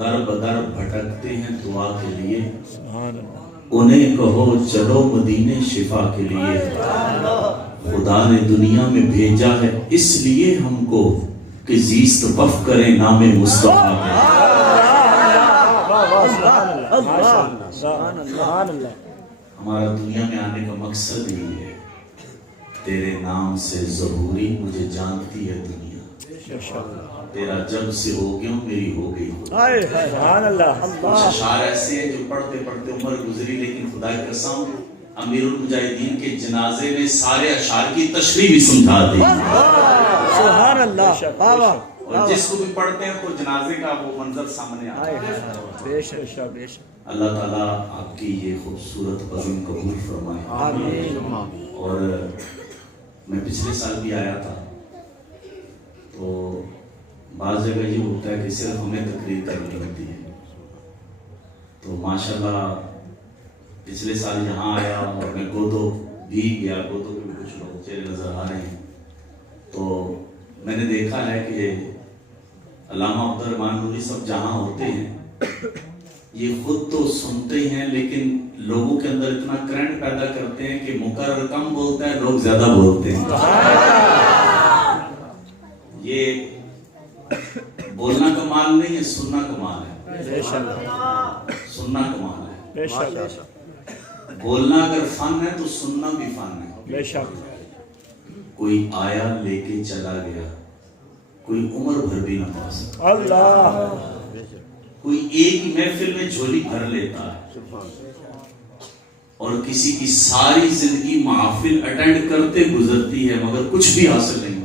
در بدر بھٹکتے ہیں دعا کے لیے، انہیں کہو چلو مدینے شفا کے لیے، خدا نے دنیا میں بھیجا ہے اس لیے ہم کو کہ زیست وف کریں نام مصطفیٰ کے۔ ہمارا دنیا میں آنے کا مقصد یہی ہے، تیرے نام سے ظہوری مجھے جانتی ہے دنیا، تیرا جب سے ہو گیا میری ہو گئی۔ کچھ اشعار ایسے ہیں جو پڑھتے پڑھتے عمر گزری، لیکن خدا کی قسم امیر المجاہدین کے جنازے میں سارے اشعار کی تشریح بھی سمجھا دی۔ سبحان اللہ، اور جس کو بھی پڑھتے ہیں تو جنازے کا وہ منظر سامنے آتا ہے۔ بے شک بے شک۔ اللہ تعالیٰ آپ کی یہ خوبصورت بزم قبول فرمائے۔ آمین۔ اور میں پچھلے سال بھی آیا تھا، تو بعض جگہ یہ ہوتا ہے کہ صرف ہمیں تقریر کرنی ہوتی ہے، تو ماشاءاللہ پچھلے سال یہاں آیا اور میں گودو بھی گیا، گودو کے بھی کچھ لوگ چہرے نظر آ رہے ہیں، تو میں نے دیکھا ہے کہ علامہ عبدالرحمن نوری صاحب جہاں ہوتے ہیں یہ خود تو سنتے ہیں لیکن لوگوں کے اندر اتنا کرنٹ پیدا کرتے ہیں کہ مقرر کم بولتا ہے، لوگ زیادہ بولتے ہیں۔ یہ بولنا کمال نہیں ہے، سننا کمال ہے۔ سننا کمال ہے۔ بے شک۔ بولنا اگر فن ہے تو سننا بھی فن ہے۔ بے شک۔ کوئی آیا لے کے چلا گیا، کوئی عمر بھر بھی نہ پا سکتا۔ اللہ۔ کوئی ایک ہی محفل میں جھولی بھر لیتا ہے، اور کسی کی ساری زندگی محافل اٹینڈ کرتے گزرتی ہے مگر کچھ بھی حاصل نہیں۔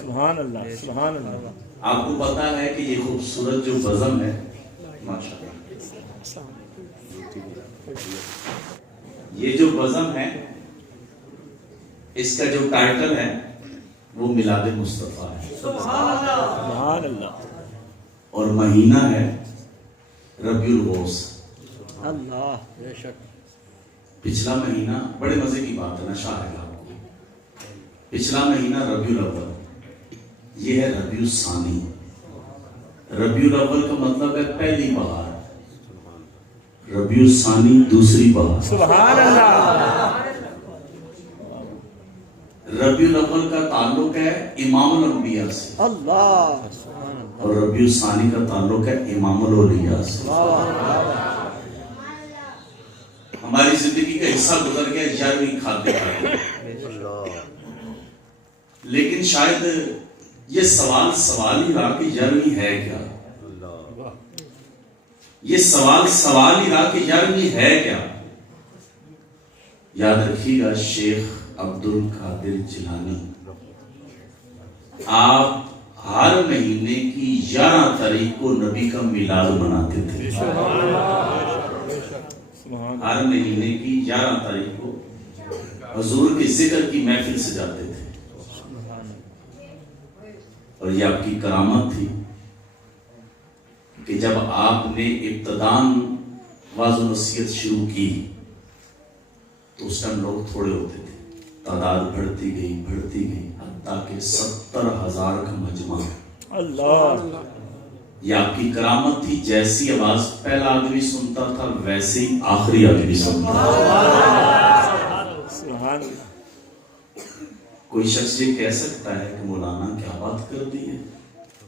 سبحان اللہ، سبحان اللہ۔ آپ کو پتا ہے کہ یہ خوبصورت جو بزم ہے، ماشاءاللہ یہ جو بزم ہے اس کا جو ٹائٹل ہے وہ میلاد مصطفیٰ ہے، سبحان اللہ۔ اور مہینہ ہے ربیع الاوس۔ اللہ، بے شک۔ پچھلا مہینہ بڑے مزے کی بات ہے، نشہ آئے گا آپ کو۔ پچھلا مہینہ ربیع الاول، یہ ہے ربیع الثانی۔ ربیع الاول کا مطلب ہے پہلی بہار، ربیع الثانی دوسری بہار۔ سبحان اللہ۔ ربیع الاول کا تعلق ہے امام الانبیاء سے، اللہ، اور ربیع الثانی کا تعلق ہے امام الاولیاء سے۔ ہماری زندگی کا حصہ گزر گیا 11ویں کھاتے کا، لیکن شاید یہ سوال ہی رہا کہ 11ویں ہے کیا؟ یہ سوال ہی رہا کہ 11ویں ہے کیا؟ یاد رکھیے گا شیخ عبد القادر جیلانی آپ ہر مہینے کی 11 تاریخ کو نبی کا میلاد مناتے تھے۔ ہر مہینے کی 11 تاریخ کو حضور کے ذکر کی محفل سجاتے تھے، اور یہ آپ کی کرامت تھی کہ جب آپ نے ابتداً واعظ و نصیحت شروع کی تو اس ٹائم لوگ تھوڑے ہوتے تھے، تعداد بڑھتی گئی حتیٰ کہ 70,000 کا مجمع۔ اللہ، یہ آپ کی کرامت تھی، جیسی آواز پہلا آدمی سنتا تھا ویسے ہی آخری آدمی سنتا تھا۔ کوئی شخص یہ کہہ سکتا ہے کہ مولانا کیا بات کر دی ہے،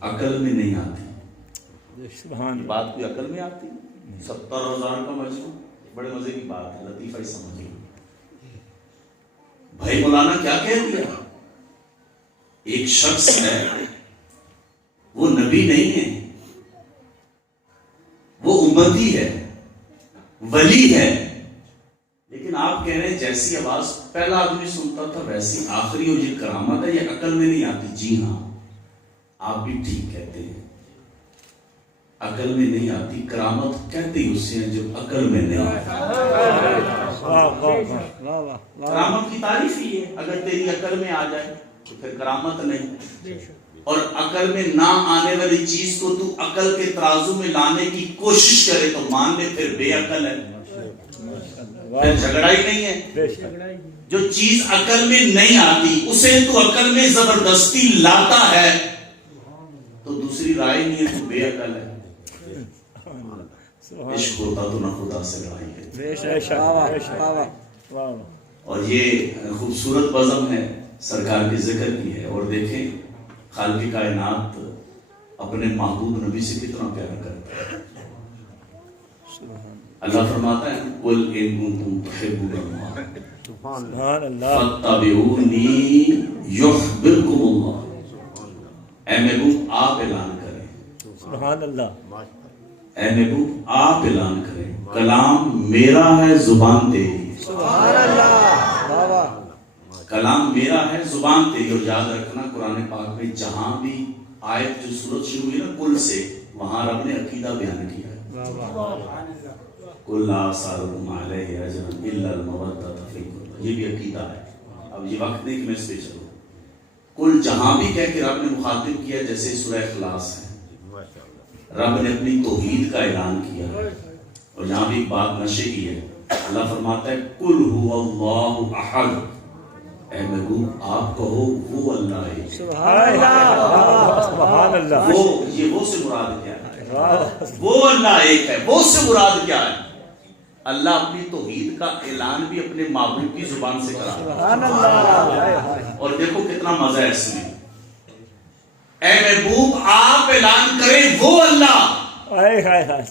عقل میں نہیں آتی۔ بات کوئی عقل میں آتی؟ 70,000 کا مجمع، بڑے مزے کی بات ہے، لطیفہ ہی سمجھ لو۔ بھائی مولانا کیا کہہ دیا؟ ایک شخص ہے، وہ نبی نہیں ہے، وہ امتی ہے، ولی ہے، لیکن آپ کہہ رہے ہیں جیسی آواز پہلا آدمی سنتا تھا ویسی آخری، اور یہ کرامت ہے، یہ عقل میں نہیں آتی۔ جی ہاں، آپ بھی ٹھیک کہتے ہیں، عقل میں نہیں آتی، کرامت کہتے ہی اسے ہیں جو عقل میں نہیں آتی۔ کرامت کی تعریف ہی ہے، اگر تیری عقل میں آ جائے تو پھر کرامت نہیں، اور عقل میں نہ آنے والی چیز کو تو عقل کے ترازو میں لانے کی کوشش کرے تو مان لے پھر بے عقل ہے، پھر جھگڑا ہی نہیں ہے۔ جو چیز عقل میں نہیں آتی اسے تو عقل میں زبردستی لاتا ہے تو دوسری رائے نہیں ہے، تو بے عقل ہے۔ عشق ہوتا تو نہ خدا سے لڑائی ہے. بے شک واہ اور یہ خوبصورت بزم ہے سرکار کے ذکر کی ہے. اور دیکھیں خالق کائنات اپنے محبوب نبی سے کتنا پیار کرتا ہے. اللہ فرماتا ہے قل ان کنتم تحبون اللہ سبحان اللہ فاتبعونی یحببکم اللہ. اے محبوب آپ اعلان کریں, سبحان اللہ اے محبوب آپ اعلان کریں کلام میرا ہے زبان تیری. سبحان اللہ واہ واہ کلام میرا ہے زبان تیری. اور یاد رکھنا قرآن پاک میں جہاں بھی آیت جو سورت شروع ہوئی نا کل سے, وہاں رب نے عقیدہ بیان کیا ہے. قل لا اسألکم علیہ اجرا الا المودۃ فی القربى. یہ بھی عقیدہ ہے. اب یہ وقت نہیں کہ میں اس پہ چلوں. کل جہاں بھی کہہ کے رب نے مخاطب کیا, جیسے سورہ اخلاص ہے, رب نے اپنی توحید کا اعلان کیا. اور یہاں بھی ایک بات نشے کی ہے. اللہ فرماتا ہے قل هو اللہ احد. اے محبوب آپ کہو وہ اللہ ہے. سبحان اللہ سبحان اللہ وہ سے مراد کیا ہے؟ وہ اللہ ایک ہے. وہ سے مراد کیا ہے؟ اللہ اپنی توحید کا اعلان بھی اپنے محبوب کی زبان سے کرا. سبحان اللہ. اور دیکھو کتنا مزہ ہے اس میں. اے محبوب آپ اعلان کریں وہ اللہ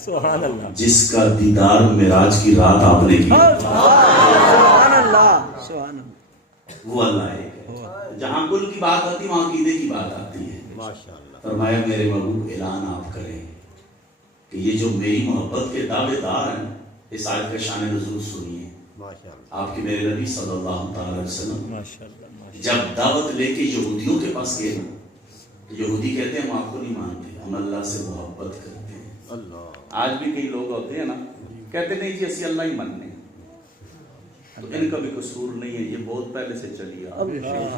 سبحان اللہ جس کا دیدار معراج کی رات آپ نے کی. سبحان اللہ سبحان اللہ. وہ اللہ ایک ہے. جہاں کل کی بات آتی ہے وہاں عقیدے کی بات آتی ہے. فرمایا میرے محبوب اعلان آپ کریں کہ یہ جو میری محبت کے دعوے دار ہیں, اس آیت کا شان نزول سنیے. آپ کے میرے نبی صلی اللہ تعالی علیہ وسلم جب دعوت لے کے یہودیوں کے پاس گئے نا, یہودی کہتے ہیں ہم آپ کو نہیں مانتے, ہم اللہ سے محبت کرتے ہیں. آج بھی کئی لوگ ہوتے ہیں نا کہتے نہیں جی اسی اللہ ہی ماننے ہیں. تو ان کا بھی قصور نہیں ہے, یہ بہت پہلے سے چلی آ رہی ہے.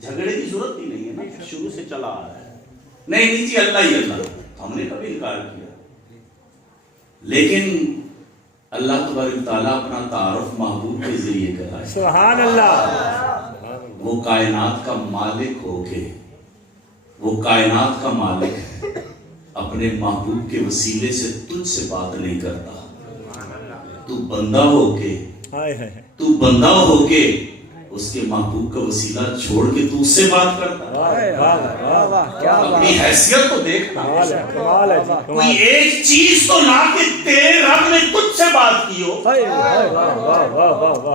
جھگڑے کی ضرورت ہی نہیں ہے نا, شروع سے چلا آ رہا ہے. نہیں جی اللہ ہی اللہ. ہم نے کبھی انکار کیا, لیکن اللہ تبارک تعالیٰ اپنا تعارف محبوب کے ذریعے کرائے. سبحان اللہ. وہ کائنات کا مالک ہو کے, وہ کائنات کا مالک ہے, اپنے محبوب کے وسیلے سے تجھ سے بات نہیں کرتا. تو بندہ ہو کے, تو بندہ ہو کے اس کے محبوب کا وسیلہ چھوڑ کے تو اس سے بات کرتا. اپنی حیثیت تو دیکھتا. کوئی ایک چیز تو لا کے تیرے رب نے تجھ سے بات کی ہو.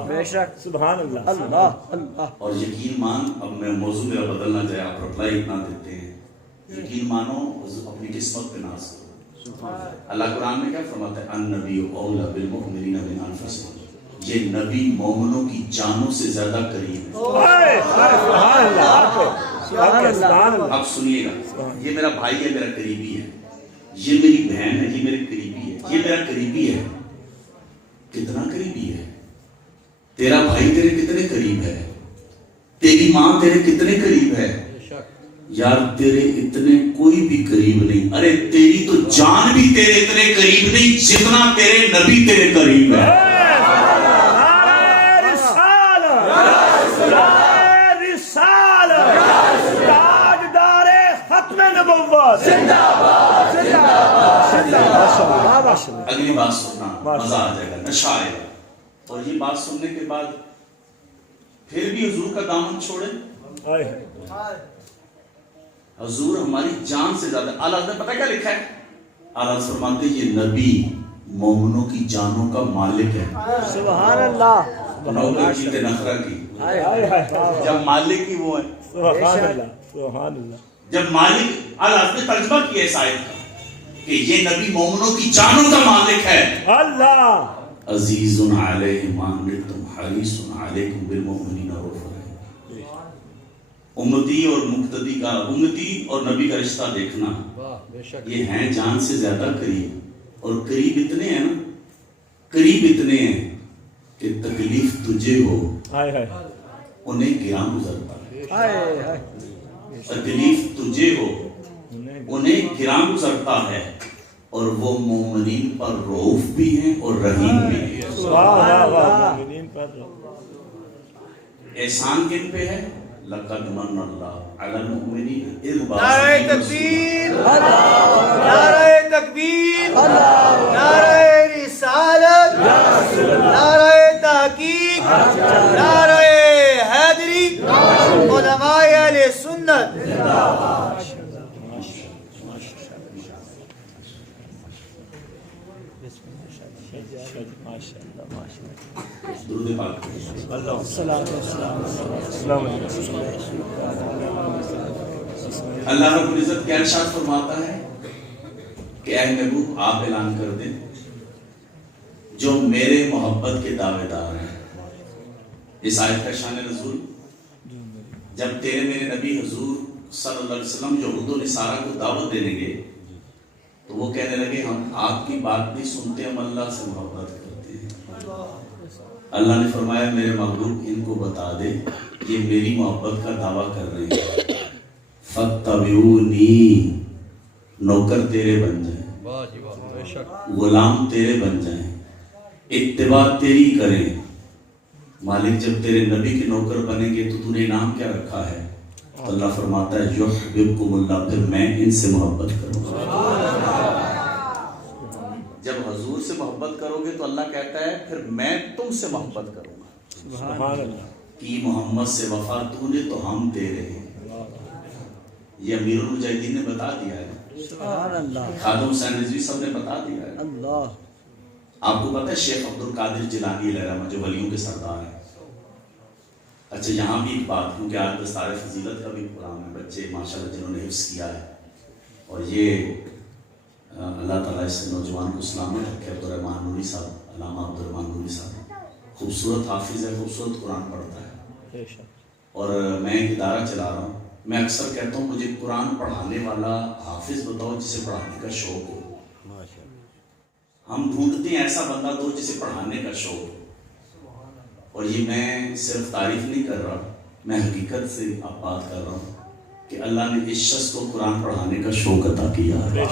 بے شک سبحان اللہ اللہ اللہ. اور یقین مان, اب میں موضوع میرا بدلنا چاہے, آپ رپلائی اتنا دیتے ہیں, یقین مانو اپنی قسمت پہ ناز کرو. اللہ قرآن میں کیا فرماتا ہے؟ النبی اولی بالمؤمنین من انفسہم. یہ نبی مومنوں کی جانوں سے زیادہ قریب ہے. اب سنیے گا, یہ میرا بھائی ہے, میرا قریبی ہے, یہ میری بہن ہے, یہ میرے قریبی ہے, یہ میرا قریبی ہے. کتنا قریبی ہے؟ تیرا بھائی تیرے کتنے قریب ہے؟ تیری ماں تیرے کتنے قریب ہے؟ یار تیرے اتنے کوئی بھی قریب نہیں. ارے تیری تو جان بھی تیرے اتنے قریب نہیں جتنا تیرے نبی تیرے قریب ہے. اگلی بات سننا, مزہ آ جائے گا, نشہ آئے گا. اور یہ بات سننے کے بعد پھر بھی حضور کا دامن چھوڑے. حضور ہماری جان سے زیادہ. اعلیٰ حضرت پتہ کیا لکھا ہے؟ اعلیٰ حضرت فرماتے ہیں یہ نبی مومنوں کی جانوں کا مالک ہے. سبحان اللہ. نوکر کی تے نخرہ کی, جب مالک ہی وہ ہے. سبحان اللہ سبحان اللہ. جب مالک, اعلیٰ حضرت نے ترجمہ کیا اس آیت کا کہ یہ نبی مومنوں کی جانوں کا مالک ہے. اللہ. عزیز علیہ ما عنتم حریص علیکم بالمؤمنین رؤوف رحیم. امتی اور مقتدی کا, امتی اور نبی کا رشتہ دیکھنا, یہ ہیں جان سے زیادہ قریب. اور قریب اتنے ہیں نا, قریب اتنے ہیں کہ تکلیف تجھے ہو انہیں گراں گزرتا ہے. تکلیف تجھے ہو انہیں گراں گزرتا ہے. اور وہ مومنین پر رؤوف بھی ہیں اور رحیم بھی ہیں. احسان کن پہ ہے؟ لقد من اللہ علی المؤمنین اذ نعرہ تکبیر، نعرہ تکبیر. ماشاءاللہ ماشاءاللہ درود پاک اللہ السلام علیکم. اللہ رب العزت کیا ارشاد فرماتا ہے کہ اے محبوب آپ اعلان کر دیں جو میرے محبت کے دعوے دار ہیں. اس آیت کا شان نزول جب تیرے میرے نبی حضور صلی اللہ علیہ وسلم جو عہد و نصارہ کو دعوت دینے گئے تو وہ کہنے لگے ہم آپ کی بات نہیں سنتے، ہم اللہ سے محبت کرتے ہیں. اللہ نے فرمایا میرے محبوب ان کو بتا دے یہ میری محبت کا دعویٰ کر رہے ہیں. فَاتَّبِعُونِي نوکر تیرے بن جائیں، غلام تیرے بن جائیں، اتباع تیری کریں. مالک جب تیرے نبی کے نوکر بنیں گے تو تو نے انعام کیا رکھا ہے؟ تو اللہ فرماتا ہے یحببکم اللہ، پھر میں ان سے محبت کروں گا. جب حضور سے محبت کرو گے تو اللہ کہتا ہے پھر میں تم سے محبت کروں گا. سبحان اللہ. کی محمد سے وفا تو نے تو ہم تیرے ہیں. یہ امیر المجاہدین نے بتا دیا ہے، سبحان اللہ. خادم حسین رضوی صاحب نے بتا دیا ہے. اللہ. آپ کو پتہ ہے شیخ عبد القادر جیلانی علیہ الرحمہ جو ولیوں کے سردار ہیں. اچھا یہاں بھی ایک بات، کیونکہ آج دستار فضیلت کا بھی پروگرام ہے، بچے ماشاءاللہ جنہوں نے حفظ کیا ہے اور یہ اللہ تعالیٰ اس نوجوان کو سلامت رکھے. عبدالرحمن نوری صاحب، علامہ عبدالرحمن نوری صاحب خوبصورت حافظ ہے، خوبصورت قرآن پڑھتا ہے. اور میں ایک ادارہ چلا رہا ہوں، میں اکثر کہتا ہوں مجھے قرآن پڑھانے والا حافظ بتاؤ جسے پڑھانے کا شوق ہو. ہم ڈھونڈتے ہیں ایسا بندہ دو جسے پڑھانے کا شوق ہو. اور یہ میں صرف تعریف نہیں کر رہا، میں حقیقت سے اب بات کر رہا ہوں کہ اللہ نے اس شخص کو قرآن پڑھانے کا شوق عطا کیا ہے.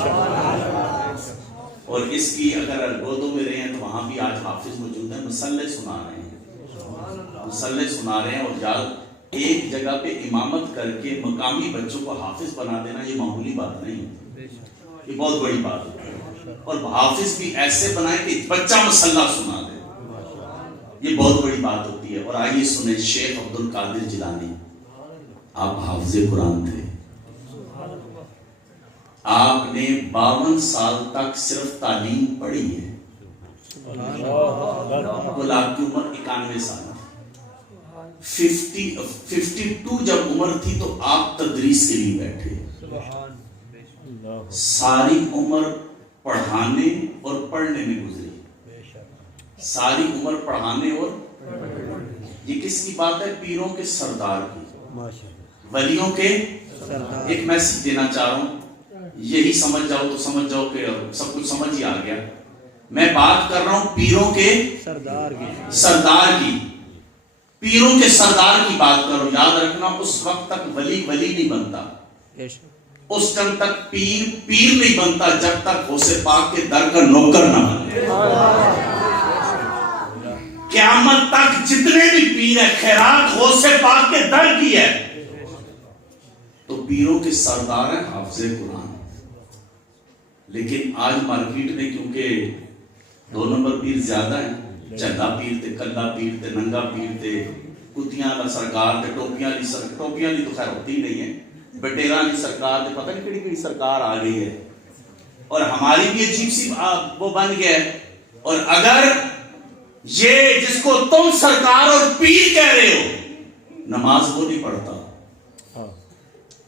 اور اس کی اگر گودوں میں رہے ہیں تو وہاں بھی آج حافظ موجود ہیں، مسلح سنا رہے ہیں، مسلح سنا رہے ہیں. اور یاد ایک جگہ پہ امامت کر کے مقامی بچوں کو حافظ بنا دینا یہ معمولی بات نہیں ہوتی، یہ بہت بڑی بات ہے. اور حافظ بھی ایسے بنائے کہ بچہ مسلح سنا دے، یہ بہت بڑی بات ہوتی ہے. اور آئیے سنیں شیخ عبد القادر جیلانی. آپ حافظ قرآن تھے، آپ نے 52 سال تک صرف تعلیم پڑھی ہے. کل آپ کی عمر 91 سال، 52 جب عمر تھی تو آپ تدریس کے لیے بیٹھے. ساری عمر پڑھانے اور پڑھنے میں گزری، ساری عمر پڑھانے اور یہ کس کی بات ہے؟ پیروں کے سردار کی، ولیوں کے. ایک میسج دینا چاہ رہا ہوں، یہی سمجھ جاؤ تو سمجھ جاؤ کہ سب کچھ سمجھ ہی آ گیا. میں بات کر رہا ہوں پیروں کے سردار کی، پیروں کے سردار کی بات کرو. یاد رکھنا اس وقت تک ولی نہیں بنتا، اس ٹائم تک پیر نہیں بنتا جب تک غوث پاک کے در کا نوکر نہ بنے. قیامت تک جتنے بھی پیر ہیں خیرات غوث پاک کے در کی ہے. تو پیروں کے سردار ہیں حافظ قرآن. لیکن آج مارکیٹ میں کیونکہ 2 نمبر پیر زیادہ ہیں، چنگا پیر تے، کلا پیر تے، ننگا پیر تے، کتیاں لا سرکار تے، ٹوپیاں لی تو خیر ہوتی نہیں ہے، بٹیرا لی سرکار تے، پتہ نہیں کڑی سرکار آ گئی ہے. اور ہماری بھی عجیب سی وہ بن گیا ہے. اور اگر یہ جس کو تم سرکار اور پیر کہہ رہے ہو نماز وہ نہیں پڑھتا،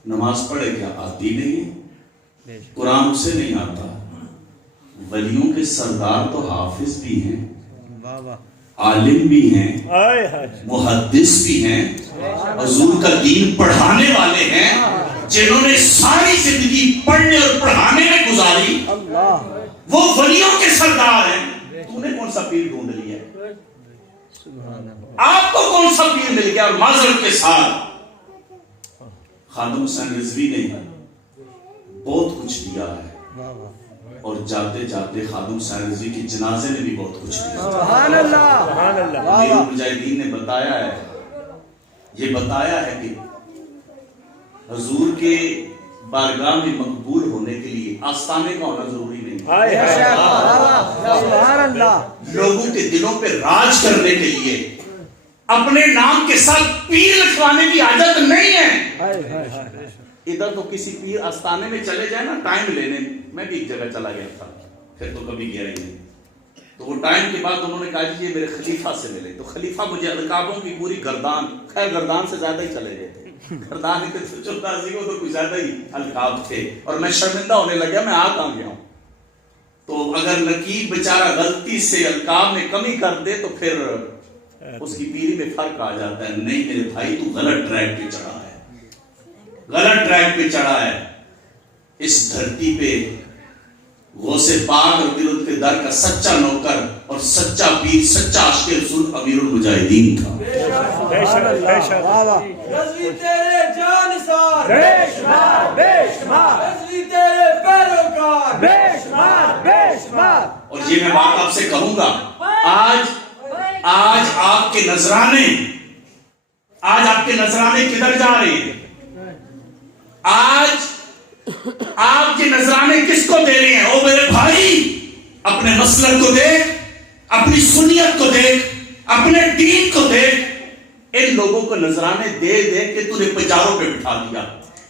نماز پڑھے کیا آتی نہیں ہے، قرآن اسے نہیں آتا. ولیوں کے سردار تو حافظ بھی ہیں، عالم بھی ہیں، محدث بھی ہیں، حضور کا دین پڑھانے والے ہیں، جنہوں نے ساری زندگی پڑھنے اور پڑھانے میں گزاری. وہ ولیوں کے سردار ہیں. تو نے کون سا پیر ڈھونڈ لیا؟ آپ کو کون سا پیر مل گیا؟ اور معذرت کے ساتھ خادم حسین رضوی نے بہت کچھ دیا ہے، اور جاتے جاتے خادم حسین رضوی کے جنازے نے بھی بہت کچھ دیا. سبحان اللہ. امیر المجاہدین نے بتایا ہے، یہ بتایا ہے کہ حضور کے بارگاہ میں مقبول ہونے کے لیے آستانے کا ہونا ضروری نہیں، لوگوں کے دلوں پہ راج کرنے کے لیے اپنے نام کے ساتھ پیر لکھوانے کی عادت نہیں ہے. ادھر تو کسی پیر آستانے میں چلے جائے نا ٹائم لینے، میں بھی ایک جگہ چلا گیا تھا، پھر تو کبھی گیا ہی نہیں. تو وہ ٹائم کے بعد انہوں نے کہا جی یہ میرے خلیفہ سے ملے. تو خلیفہ مجھے القابوں کی پوری گردان، خیر گردان سے زیادہ ہی چلے گئے تھے، گردان کے چلتا سی وہ تو کچھ زیادہ ہی القاب تھے، اور میں شرمندہ ہونے لگا میں آ کہاں گیا ہوں. تو اگر نقیب بیچارہ غلطی سے القاب میں کمی کر دے تو پھر اس کی پیری میں فرق آ جاتا ہے. نہیں میرے بھائی تو غلط ٹریک پہ چڑھا ہے، غلط ٹریک پہ چڑھا ہے. اس دھرتی پہ غوث پاک رضی اللہ کے در کا سچا نوکر اور سچا پیر، سچا عاشق رسول امیر المجاہدین تھا. بے شک بے شک، واہ واہ، رضوی تیرے جانثار، بے شمار بے شمار، رضوی تیرے پیروکار، بے شمار بے شمار. اور یہ میں بات آپ سے کہوں گا، آج آپ کے نذرانے، آج آپ کے نذرانے کدھر جا رہے ہیں؟ آج آپ کے نذرانے کس کو دے رہے ہیں؟ او میرے بھائی، اپنے مسلک کو دیکھ، اپنی سنیت کو دیکھ، اپنے دین کو دیکھ. ان لوگوں کو نذرانے دے دے کے تو نے پجاروں پہ بٹھا دیا،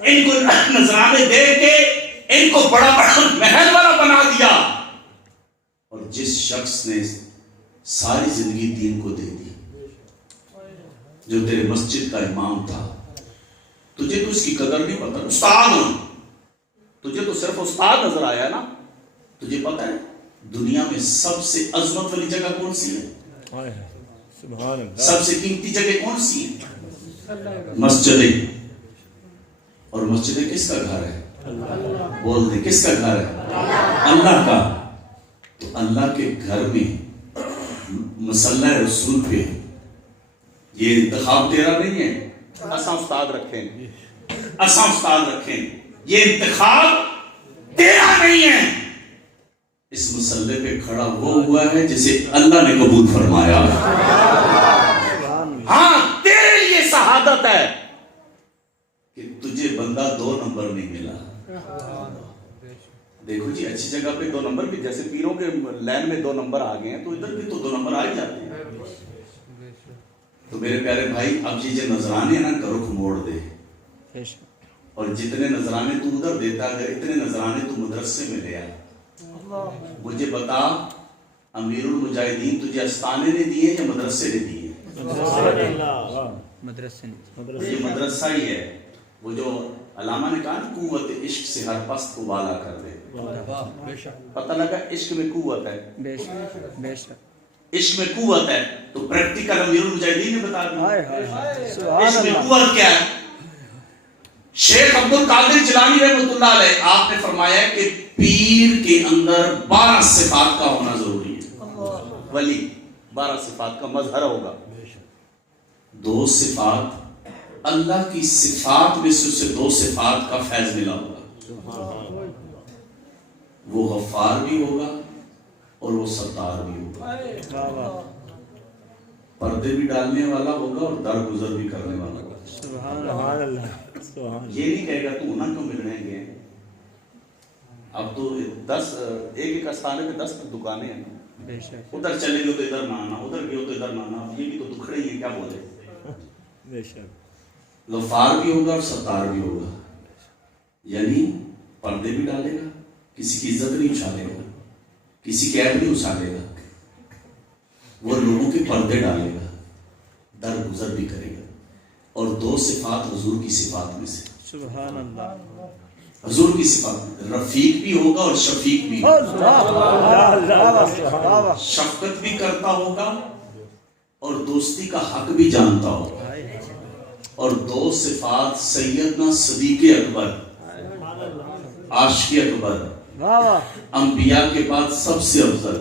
ان کو نذرانے دے کے ان کو بڑا بڑا محل والا بنا دیا. اور جس شخص نے ساری زندگی دین کو دے دی، جو تیرے مسجد کا امام تھا، تجھے تو اس کی قدر نہیں پتا. استاد ہوں، تجھے تو صرف استاد نظر آیا نا. تجھے پتا ہے دنیا میں سب سے عظمت والی جگہ کون سی ہے؟ سبحان اللہ. سب سے قیمتی جگہ کون سی ہے؟ مسجدیں. اور مسجدیں کس کا گھر ہے؟ بول دے کس کا گھر ہے؟ اللہ کا. تو اللہ کے گھر میں مصلی رسول پہ یہ انتخاب تیرا نہیں ہے. اساں استاد رکھیں، اساں استاد رکھیں، یہ انتخاب تیرا نہیں ہے. اس مصلی پہ کھڑا وہ ہوا ہے جسے اللہ نے قبول فرمایا. ہاں تیرے لیے شہادت ہے کہ تجھے بندہ 2 نمبر نہیں ملا. دیکھو جی اچھی جگہ پہ 2 نمبر بھی، جیسے پیروں کے لائن میں 2 نمبر آ گئے ہیں تو ادھر بھی تو 2 نمبر آ ہی جاتے ہیں. تو میرے پیارے بھائی اب یہ جو نذرانے ہیں نا کا رخ موڑ دے، اور جتنے نذرانے تو ادھر دیتا اگر اتنے نذرانے تو مدرسے میں لے آ. مجھے بتا امیر المجاہدین تجھے استانے نے دیے یا مدرسے نے دیے؟ مدرسے. یہ مدرسہ ہی ہے. وہ جو علامہ نے کہا نا قوت عشق سے ہر پست کو بالا کر دے. پتہ لگا عشق میں قوت ہے، بے شک بے شک. عشق میں قوت ہے. تو پریکٹیکل امیر المجاہدین نے بتا دیا ہائے ہائے سبحان عشق میں اللہ. قوت کیا ہے. شیخ عبد القادر جیلانی رحمۃ اللہ علیہ آپ نے فرمایا کہ پیر کے اندر 12 صفات کا ہونا ضروری ہے. ولی 12 صفات کا مظہر ہوگا. 2 صفات اللہ کی صفات میں سے اسے 2 صفات کا فیض ملا ہوگا. وہ غفار بھی ہوگا اور وہ ستار بھی ہوگا. پردے بھی ڈالنے والا ہوگا اور درگزر بھی کرنے والا ہوگا. سبحان اللہ. یہ نہیں کہے گا تو انہاں کیوں ملنے گئے. اب تو 10 ایک آستانے پہ 10 دکانیں ہیں نا. بے شک ادھر چلے گئے تو ادھر نہ آنا، ادھر گئے تو ادھر نہ آنا. یہ بھی تو دکھڑے ہی ہیں، کیا بولے. بے شک. غفار بھی ہوگا اور ستار بھی ہوگا. یعنی پردے بھی ڈالے گا، کسی کی عزت نہیں اچھالے گا، کسی کی عیب نہیں اچھالے گا. وہ لوگوں کے پردے ڈالے گا، درگزر بھی کرے گا. اور 2 صفات حضور کی صفات میں سے. سبحان اللہ. حضور کی صفات رفیق بھی ہوگا اور شفیق بھی ہوگا. شفقت بھی کرتا ہوگا اور دوستی کا حق بھی جانتا ہوگا. اور 2 صفات سیدنا صدیق اکبر، عاشق اکبر، انبیاء کے بعد سب سے افضل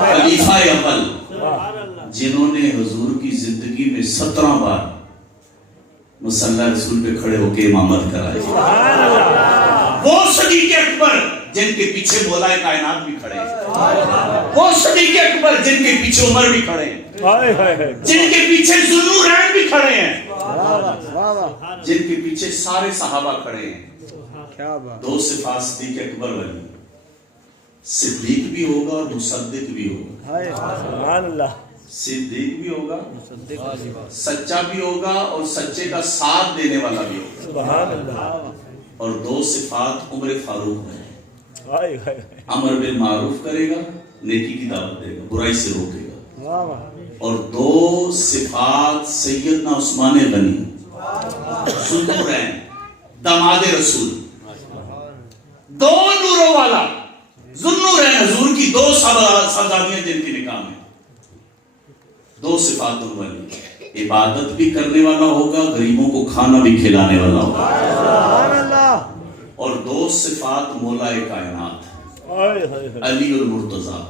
خلیفہ اول، جنہوں نے حضور کی زندگی میں 17 بار مصلی رسول پہ کھڑے ہو کے امامت کرائی. وہ صدیق اکبر جن کے پیچھے مولا کائنات بھی کھڑے ہیں. وہ صدیق اکبر جن کے پیچھے عمر بھی کھڑے ہیں، جن کے پیچھے ذوالنورین بھی کھڑے ہیں، جن کے پیچھے سارے صحابہ کھڑے ہیں. 2 صفات صدیق اکبر والی. صدیق بھی ہوگا اور مصدق بھی ہوگا. سبحان اللہ. صدیق بھی ہوگا، سچا بھی ہوگا اور سچے کا ساتھ دینے والا بھی ہوگا. سبحان اللہ. اور 2 صفات عمر فاروق ہیں. ہائے ہائے امر بالمعروف کرے گا، نیکی کی دعوت دے گا، برائی سے روکے گا۔ واہ واہ اور دو صفات سیدنا عثمان غنی ذوالنورین داماد رسول، دو نوروں والا ذوالنورین حضور کی دو صحابیاں جن کے نکاح میں، دو صفات والی، عبادت بھی کرنے والا ہوگا، غریبوں کو کھانا بھی کھلانے والا ہوگا، سبحان اللہ اور دو صفات مولا کائنات ہائے ہائے ہائے علی المرتضیٰ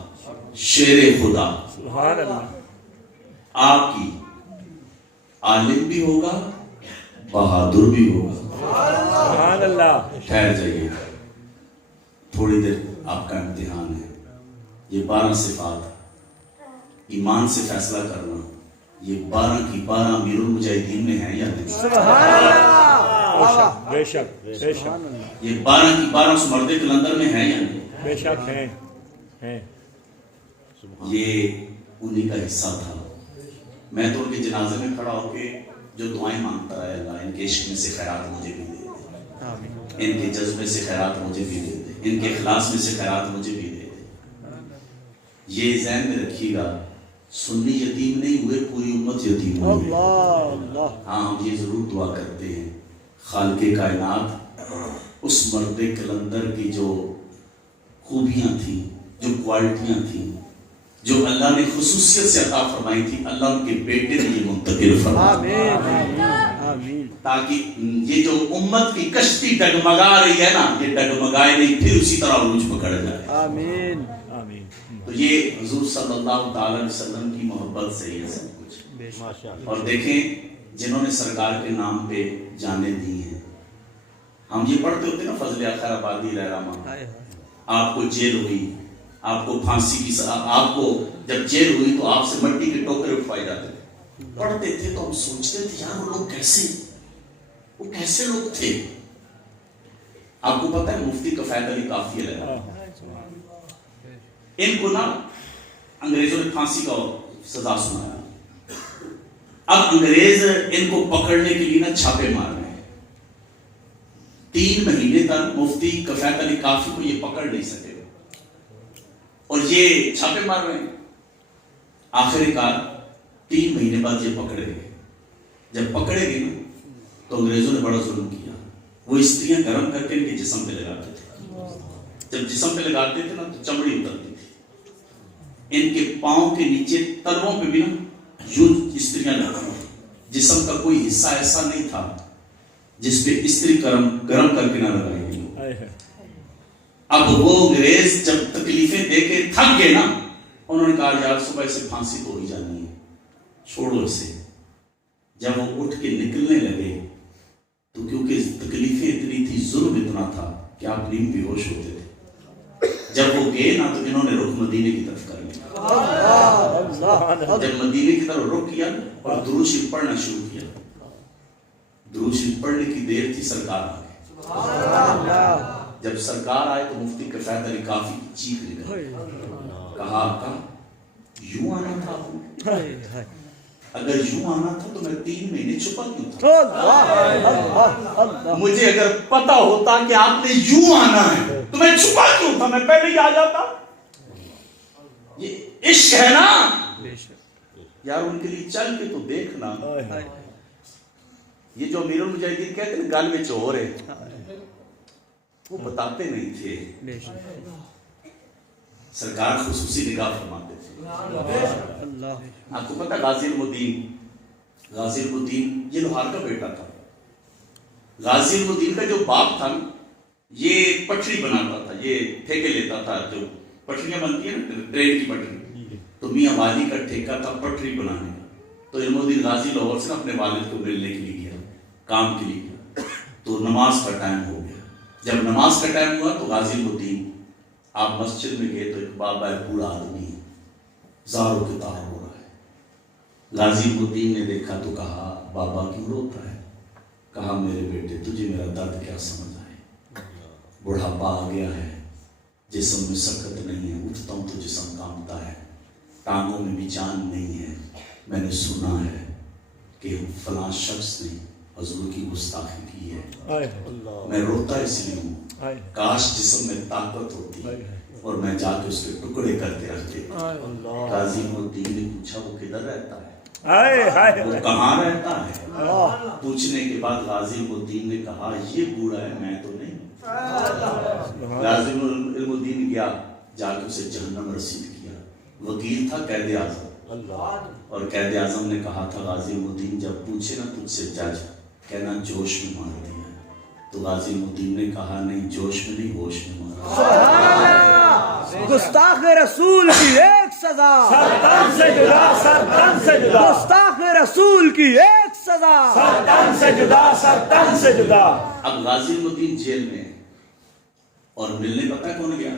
شیر خدا، سبحان اللہ آپ کی عالم بھی ہوگا، بہادر بھی ہوگا۔ سبحان اللہ ٹھہر جائیے، تھوڑی دیر آپ کا امتحان ہے۔ یہ 12 صفات ایمان سے فیصلہ کرنا، یہ 12 کی 12 امیر المجاہدین میں ہیں یا نہیں؟ بے شک بے شک یہ 12 کی 12 سمرد کلندر میں ہیں یا نہیں؟ بے شک ہیں یہ انہی کا حصہ تھا۔ میں تو ان کے جنازے میں کھڑا ہو کے جو دعائیں مانگتا ہے، اللہ ان کے عشق میں سے خیرات مجھے بھی دے دے، ان کے جذبے سے خیرات مجھے بھی دے دے، ان کے اخلاص میں سے خیرات مجھے بھی دے دے۔ یہ ذہن میں رکھیے گا، سنی یتیم نہیں ہوئے، پوری امت یتیم ہوئی ہے۔ اللہ ہاں ہم یہ ضرور دعا کرتے ہیں، خالق کائنات اس مرد کلندر کی جو خوبیاں تھیں، جو کوالٹیاں تھیں، جو اللہ نے خصوصیت سے عطا فرمائی تھی، اللہ ان کے بیٹے نے یہ منتقل فرمایا، آمین آمین تاکہ یہ جو امت کی کشتی ڈگمگا رہی ہے نا، یہ ڈگمگائے نہیں، پھر اسی طرح عروج پکڑ جائے۔ آمین آمین تو یہ حضور صلی اللہ تعالی علیہ وسلم کی محبت سے یہ سب کچھ۔ اور دیکھیں، جنہوں نے سرکار کے نام پہ جانیں دی ہیں، ہم یہ پڑھتے ہوتے نا فضل آخر آبادی رحمہ، آپ کو جیل ہوئی، آپ کو پھانسی کی آپ کو جب جیل ہوئی تو آپ سے مٹی کے ٹوکرے اٹھوائے جاتے تھے۔ پڑھتے تھے تو ہم سوچتے تھے یار وہ کیسے لوگ تھے۔ آپ کو پتہ ہے مفتی کفایت علی کافی علیہ ان کو نا انگریزوں نے پھانسی کا سزا سنایا، اب انگریز ان کو پکڑنے کے لیے نا چھاپے مار رہے ہیں۔ 3 مہینے تک مفتی کفایت علی کافی کو یہ پکڑ نہیں سکے اور یہ چھاپے مار رہے ہیں۔ آخر کار 3 مہینے بعد یہ پکڑے گئے۔ جب پکڑے گئے نا تو انگریزوں نے بڑا ظلم کیا، وہ استریاں گرم کر کے ان کے جسم پہ لگاتے تھے، جب جسم پہ لگاتے تھے نا تو چمڑی اترتی تھی، ان کے پاؤں کے نیچے تلووں پہ بھی نا یوں استریاں لگاتی تھیں، جسم کا کوئی حصہ ایسا نہیں تھا جس پہ استری گرم کر کے نہ لگائی گئی۔ اب وہ انگریز جب تکلیفیں دے کے تھک گئے نا، انہوں نے کہا یار صبح سے پھانسی تو ہی جانی ہے، چھوڑو اسے۔ جب وہ اٹھ کے نکلنے لگے تو کیونکہ تکلیفیں اتنی تھی، ظلم اتنا تھا کہ آپ نیم بے ہوش ہوتے تھے۔ جب وہ گئے نا تو انہوں نے رخ مدینے کی طرف کر لیا۔ جب مدینے کی طرف رخ کیا اور درود شریف پڑھنا شروع کیا، درود شریف پڑھنے کی دیر تھی، سرکار آ گئے۔ جب سرکار آئے تو مفتی کفایت علی کافی کی چیخ نکل، کہا آقا یوں آنا تھا آپ کو؟ اگر یوں آنا تھا تو میں 3 مہینے چھپا کیوں تھا؟ مجھے اگر پتا ہوتا کہ آپ نے یوں آنا ہے تو میں چھپا کیوں تھا؟ میں پہلے ہی آ جاتا۔ یہ عشق ہے نا یار، ان کے لیے چل کے تو دیکھنا۔ یہ جو امیر المجاہدین کہتے ہیں گل میں چور ہے، وہ بتاتے نہیں تھے، سرکار خصوصی نگاہ فرماتے تھے۔ آپ کو پتہ غازی الدین یہ لوہار کا بیٹا تھا۔ غازی الدین کا جو باپ تھا یہ پٹری بناتا تھا، یہ ٹھیکے لیتا تھا، جو پٹریاں بنتی ہیں نا ٹرین کی پٹری، تو میاں والی کا ٹھیکہ تھا پٹری بنانے کا۔ تو علم الدین غازی لاہور سے اپنے والد کو ملنے کے لیے گیا، کام کے لیے، تو نماز کا ٹائم ہو گیا۔ جب نماز کا ٹائم ہوا تو غازی الدین آپ مسجد میں گئے تو ایک بابا ہے، بوڑھا آدمی زاروں کے تار ہو رہا ہے۔ غازی الدین نے دیکھا تو کہا بابا کیوں روتا ہے؟ کہا میرے بیٹے تجھے میرا درد کیا سمجھ آئے، بڑھاپا آ گیا ہے، جسم میں سکت نہیں ہے، اٹھتا ہوں تو جسم کانپتا ہے، ٹانگوں میں بھی جان نہیں ہے۔ میں نے سنا ہے کہ فلاں شخص نے حضور کی گستاخی کی ہے. آئے میں روتا اس لیے ہوں آئے کاش جسم میں طاقت ہوتی اور میں جا کے اس کے ٹکڑے کرتے رکھتے. غازی الدین نے پوچھا وہ کدھر رہتا ہے, آئے وہ کہاں رہتا ہے. پوچھنے کے بعد غازی الدین نے کہا یہ بوڑھا ہے میں تو نہیں. غازی الدین گیا, جا کے اسے جہنم رسید کیا. وکیل تھا قید اعظم, اور قید اعظم نے کہا تھا غازی الدین جب پوچھے نا تجھ سے جج کہنا جوش میں مار دیا. تو غازی الدین نے کہا نہیں جوش میں نہیں ہوش میں مارا. گستاخ رسول کی ایک سزا, سرطان سے جدا, سرطان سے جدا, گستاخ رسول کی ایک سزا. سرطان سے جدا, سرطان سے جدا. اب غازی الدین جیل میں اور ملنے پتہ کون گیا,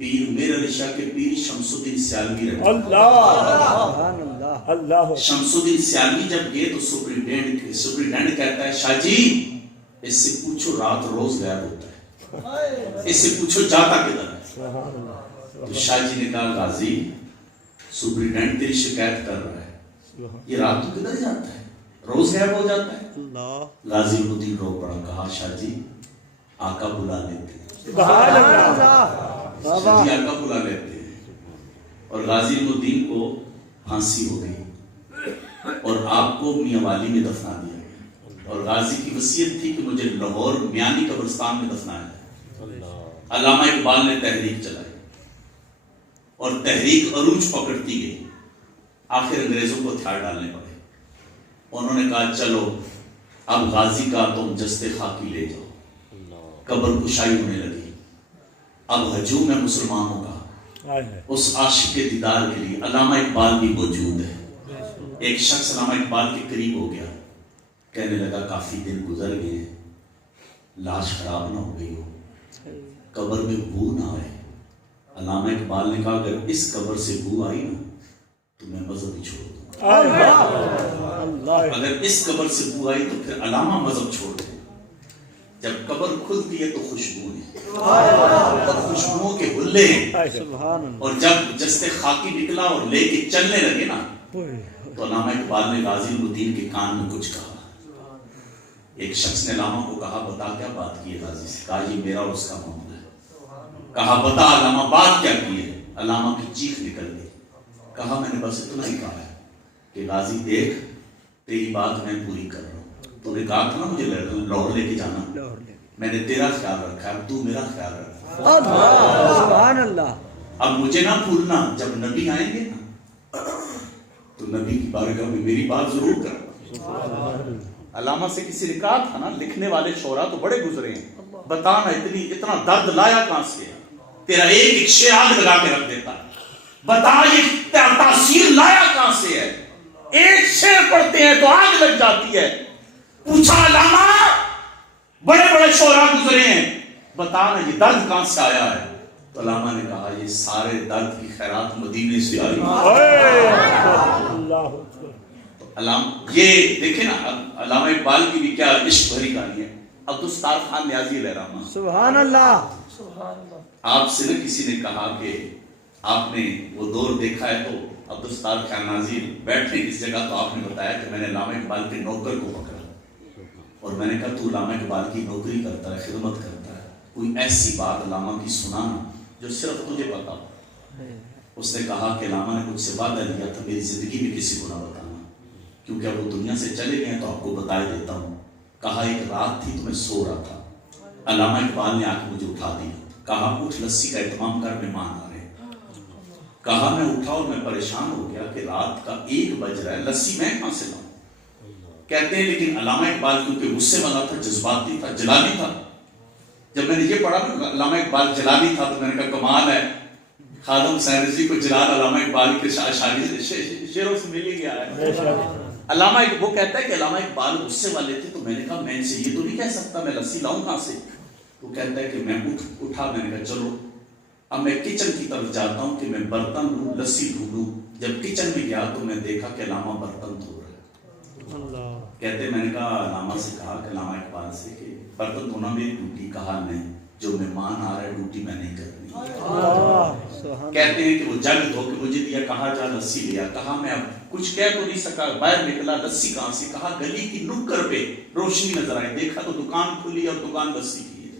پیر میر علی شاہ کے پیر شمس الدین سیالوی رہے. اللہ اللہ. شمس الدین سیالوی جب گئے تو سپرینٹینڈنٹ کہتا ہے شاہ جی اس سے پوچھو رات روز غائب ہوتا ہے, اس سے پوچھو جاتا کدھر ہے. تو شاہ جی نے کہا غازی سپرینٹینڈنٹ تیری شکایت کر رہا ہے, یہ رات تو کدھر جاتا ہے, روز غائب ہو جاتا ہے. غازی الدین رو پڑا, کہا شاہ جی آقا بلا لیتے ہیں, سبحان اللہ. شاہ جی آقا بلا لیتے ہیں. اور غازی الدین کو پھانسی ہو گئی اور آپ کو میاں والی میں دفنا دیا گیا. اور غازی کی وصیت تھی کہ مجھے لاہور میانی قبرستان میں دفنایا جائے. علامہ اقبال نے تحریک چلائی اور تحریک عروج پکڑتی گئی. آخر انگریزوں کو ہتھیار ڈالنے پڑے. انہوں نے کہا چلو اب غازی کا تم جستے خاکی لے جاؤ. قبر کشائی ہونے لگی. اب ہجوم ہے مسلمانوں کا اس عاشق کے دیدار کے لیے. علامہ اقبال بھی موجود ہے. ایک شخص علامہ اقبال کے قریب ہو گیا, کہنے لگا کافی دن گزر گئے, لاش خراب نہ ہو گئی ہو, قبر میں بو نہ آئے. علامہ اقبال نے کہا اگر اس قبر سے بو آئی نا تو میں مذہب ہی چھوڑ دوں. اگر اس قبر سے بو آئی تو پھر علامہ مذہب چھوڑ دیں. جب قبر کھلتی ہے تو خوشبو ہے اور خوشبوؤں کے حلے ہیں. اور جب جستے خاکی نکلا اور لے کے چلنے لگے نا تو علامہ اقبال نے غازی الدین کے کان میں کچھ کہا. ایک شخص نے علامہ کو کہا بتا کیا بات کی ہے غازی سے. کہا یہ میرا اور اس کا معاملہ ہے. کہا بتا علامہ بات کیا کی ہے. علامہ کی چیخ نکل گئی. کہا میں نے بس اتنا ہی کہا ہے کہ غازی دیکھ تیری بات میں پوری کر رہا ہوں. تو نے کہا تھا نا مجھے لاہور لے کے جانا, میں نے تیرا خیال رکھا ہے, تو میرا خیال رکھا. سبحان اللہ. اب مجھے نہ بھولنا جب نبی آئیں گے نا تو نبی کی بارگاہ میں میری بات ضرور کرنا. علامہ سے کسی نے کہا تھا نا لکھنے والے شعراء تو بڑے گزرے ہیں, بتانا اتنا درد لایا کہاں سے ہے. تیرا ایک شعر آگ لگا کے رکھ دیتا ہے. بتا یہ تاثیر لایا کہاں سے ہے. ایک شعر پڑھتے ہیں تو آگ لگ جاتی ہے. پوچھا علامہ بڑے بڑے شعراء گزرے ہیں, بتانا یہ درد کہاں سے آیا ہے. تو علامہ نے کہا یہ سارے درد کی خیرات مدینے سے آئی. علامہ یہ دیکھیں نا علامہ اقبال کی بھی کیا عشق بھری کہانی ہے. عبدالستار خان نیازی علیہ رحمہ, سبحان اللہ. آپ سے نہ کسی نے کہا کہ آپ نے وہ دور دیکھا ہے تو عبدالستار خان نیازی بیٹھے اس جگہ, تو آپ نے بتایا کہ میں نے علامہ اقبال کے نوکر کو پکڑا اور میں نے کہا تو علامہ اقبال کی نوکری کرتا ہے, خدمت کرتا ہے, کوئی ایسی بات علامہ کی سنانا جو صرف تجھے پتا ہو. اس نے کہا کہ علامہ نے مجھ سے وعدہ لیا تھا میری زندگی میں کسی کو نہ بتانا, کیونکہ اب وہ دنیا سے چلے گئے تو آپ کو بتا دیتا ہوں. کہا ایک رات تھی تو میں سو رہا تھا, علامہ اقبال نے آ کے مجھے اٹھا دیا. کہا اٹھ لسی کا اہتمام کر, مہمان آ رہے ہیں. کہا میں اٹھا اور میں پریشان ہو گیا کہ رات کا 1 بج رہا ہے, لسی میں کہاں سے لاؤں. کہتے ہیں لیکن علامہ اقبال کیونکہ غصے والا تھا, جذباتی تھا, جلالی تھا. جب میں نے یہ پڑھا نا علامہ اقبال جلالی تھا تو میں نے کہا کمال ہے, خادم حسین رضوی کو جلال علامہ اقبال کے شعروں سے مل ہی گیا ہے. علامہ وہ کہتا ہے کہ علامہ اقبال غصے والے تھے, تو میں نے کہا میں ان سے یہ تو نہیں کہہ سکتا میں لسی لاؤں کہاں سے. تو کہتا ہے کہ میں اٹھا, میں نے کہا چلو اب میں کچن کی طرف جاتا ہوں کہ میں برتن لوں, لسی ڈھونڈوں. جب کچن میں گیا تو میں دیکھا کہ علامہ برتن دھو رہا ہے. کہتے میں نے کہا علامہ سے کہا کہ علامہ اقبال سے کہ برتن دھونا میری ڈیوٹی. کہا نہیں, جو مہمان آ رہا ہے ڈیوٹی میں نہیں کرنی. کہتے ہیں کہ وہ جگ دھو کے مجھے دیا, کہا جا لسی لیا. کہا میں اب کچھ کہہ تو نہیں سکا, باہر نکلا, لسی کہاں سے؟ کہا گلی کی نکڑ پہ روشنی نظر آئی, دیکھا تو دکان کھلی اور دکان لسی کی ہے.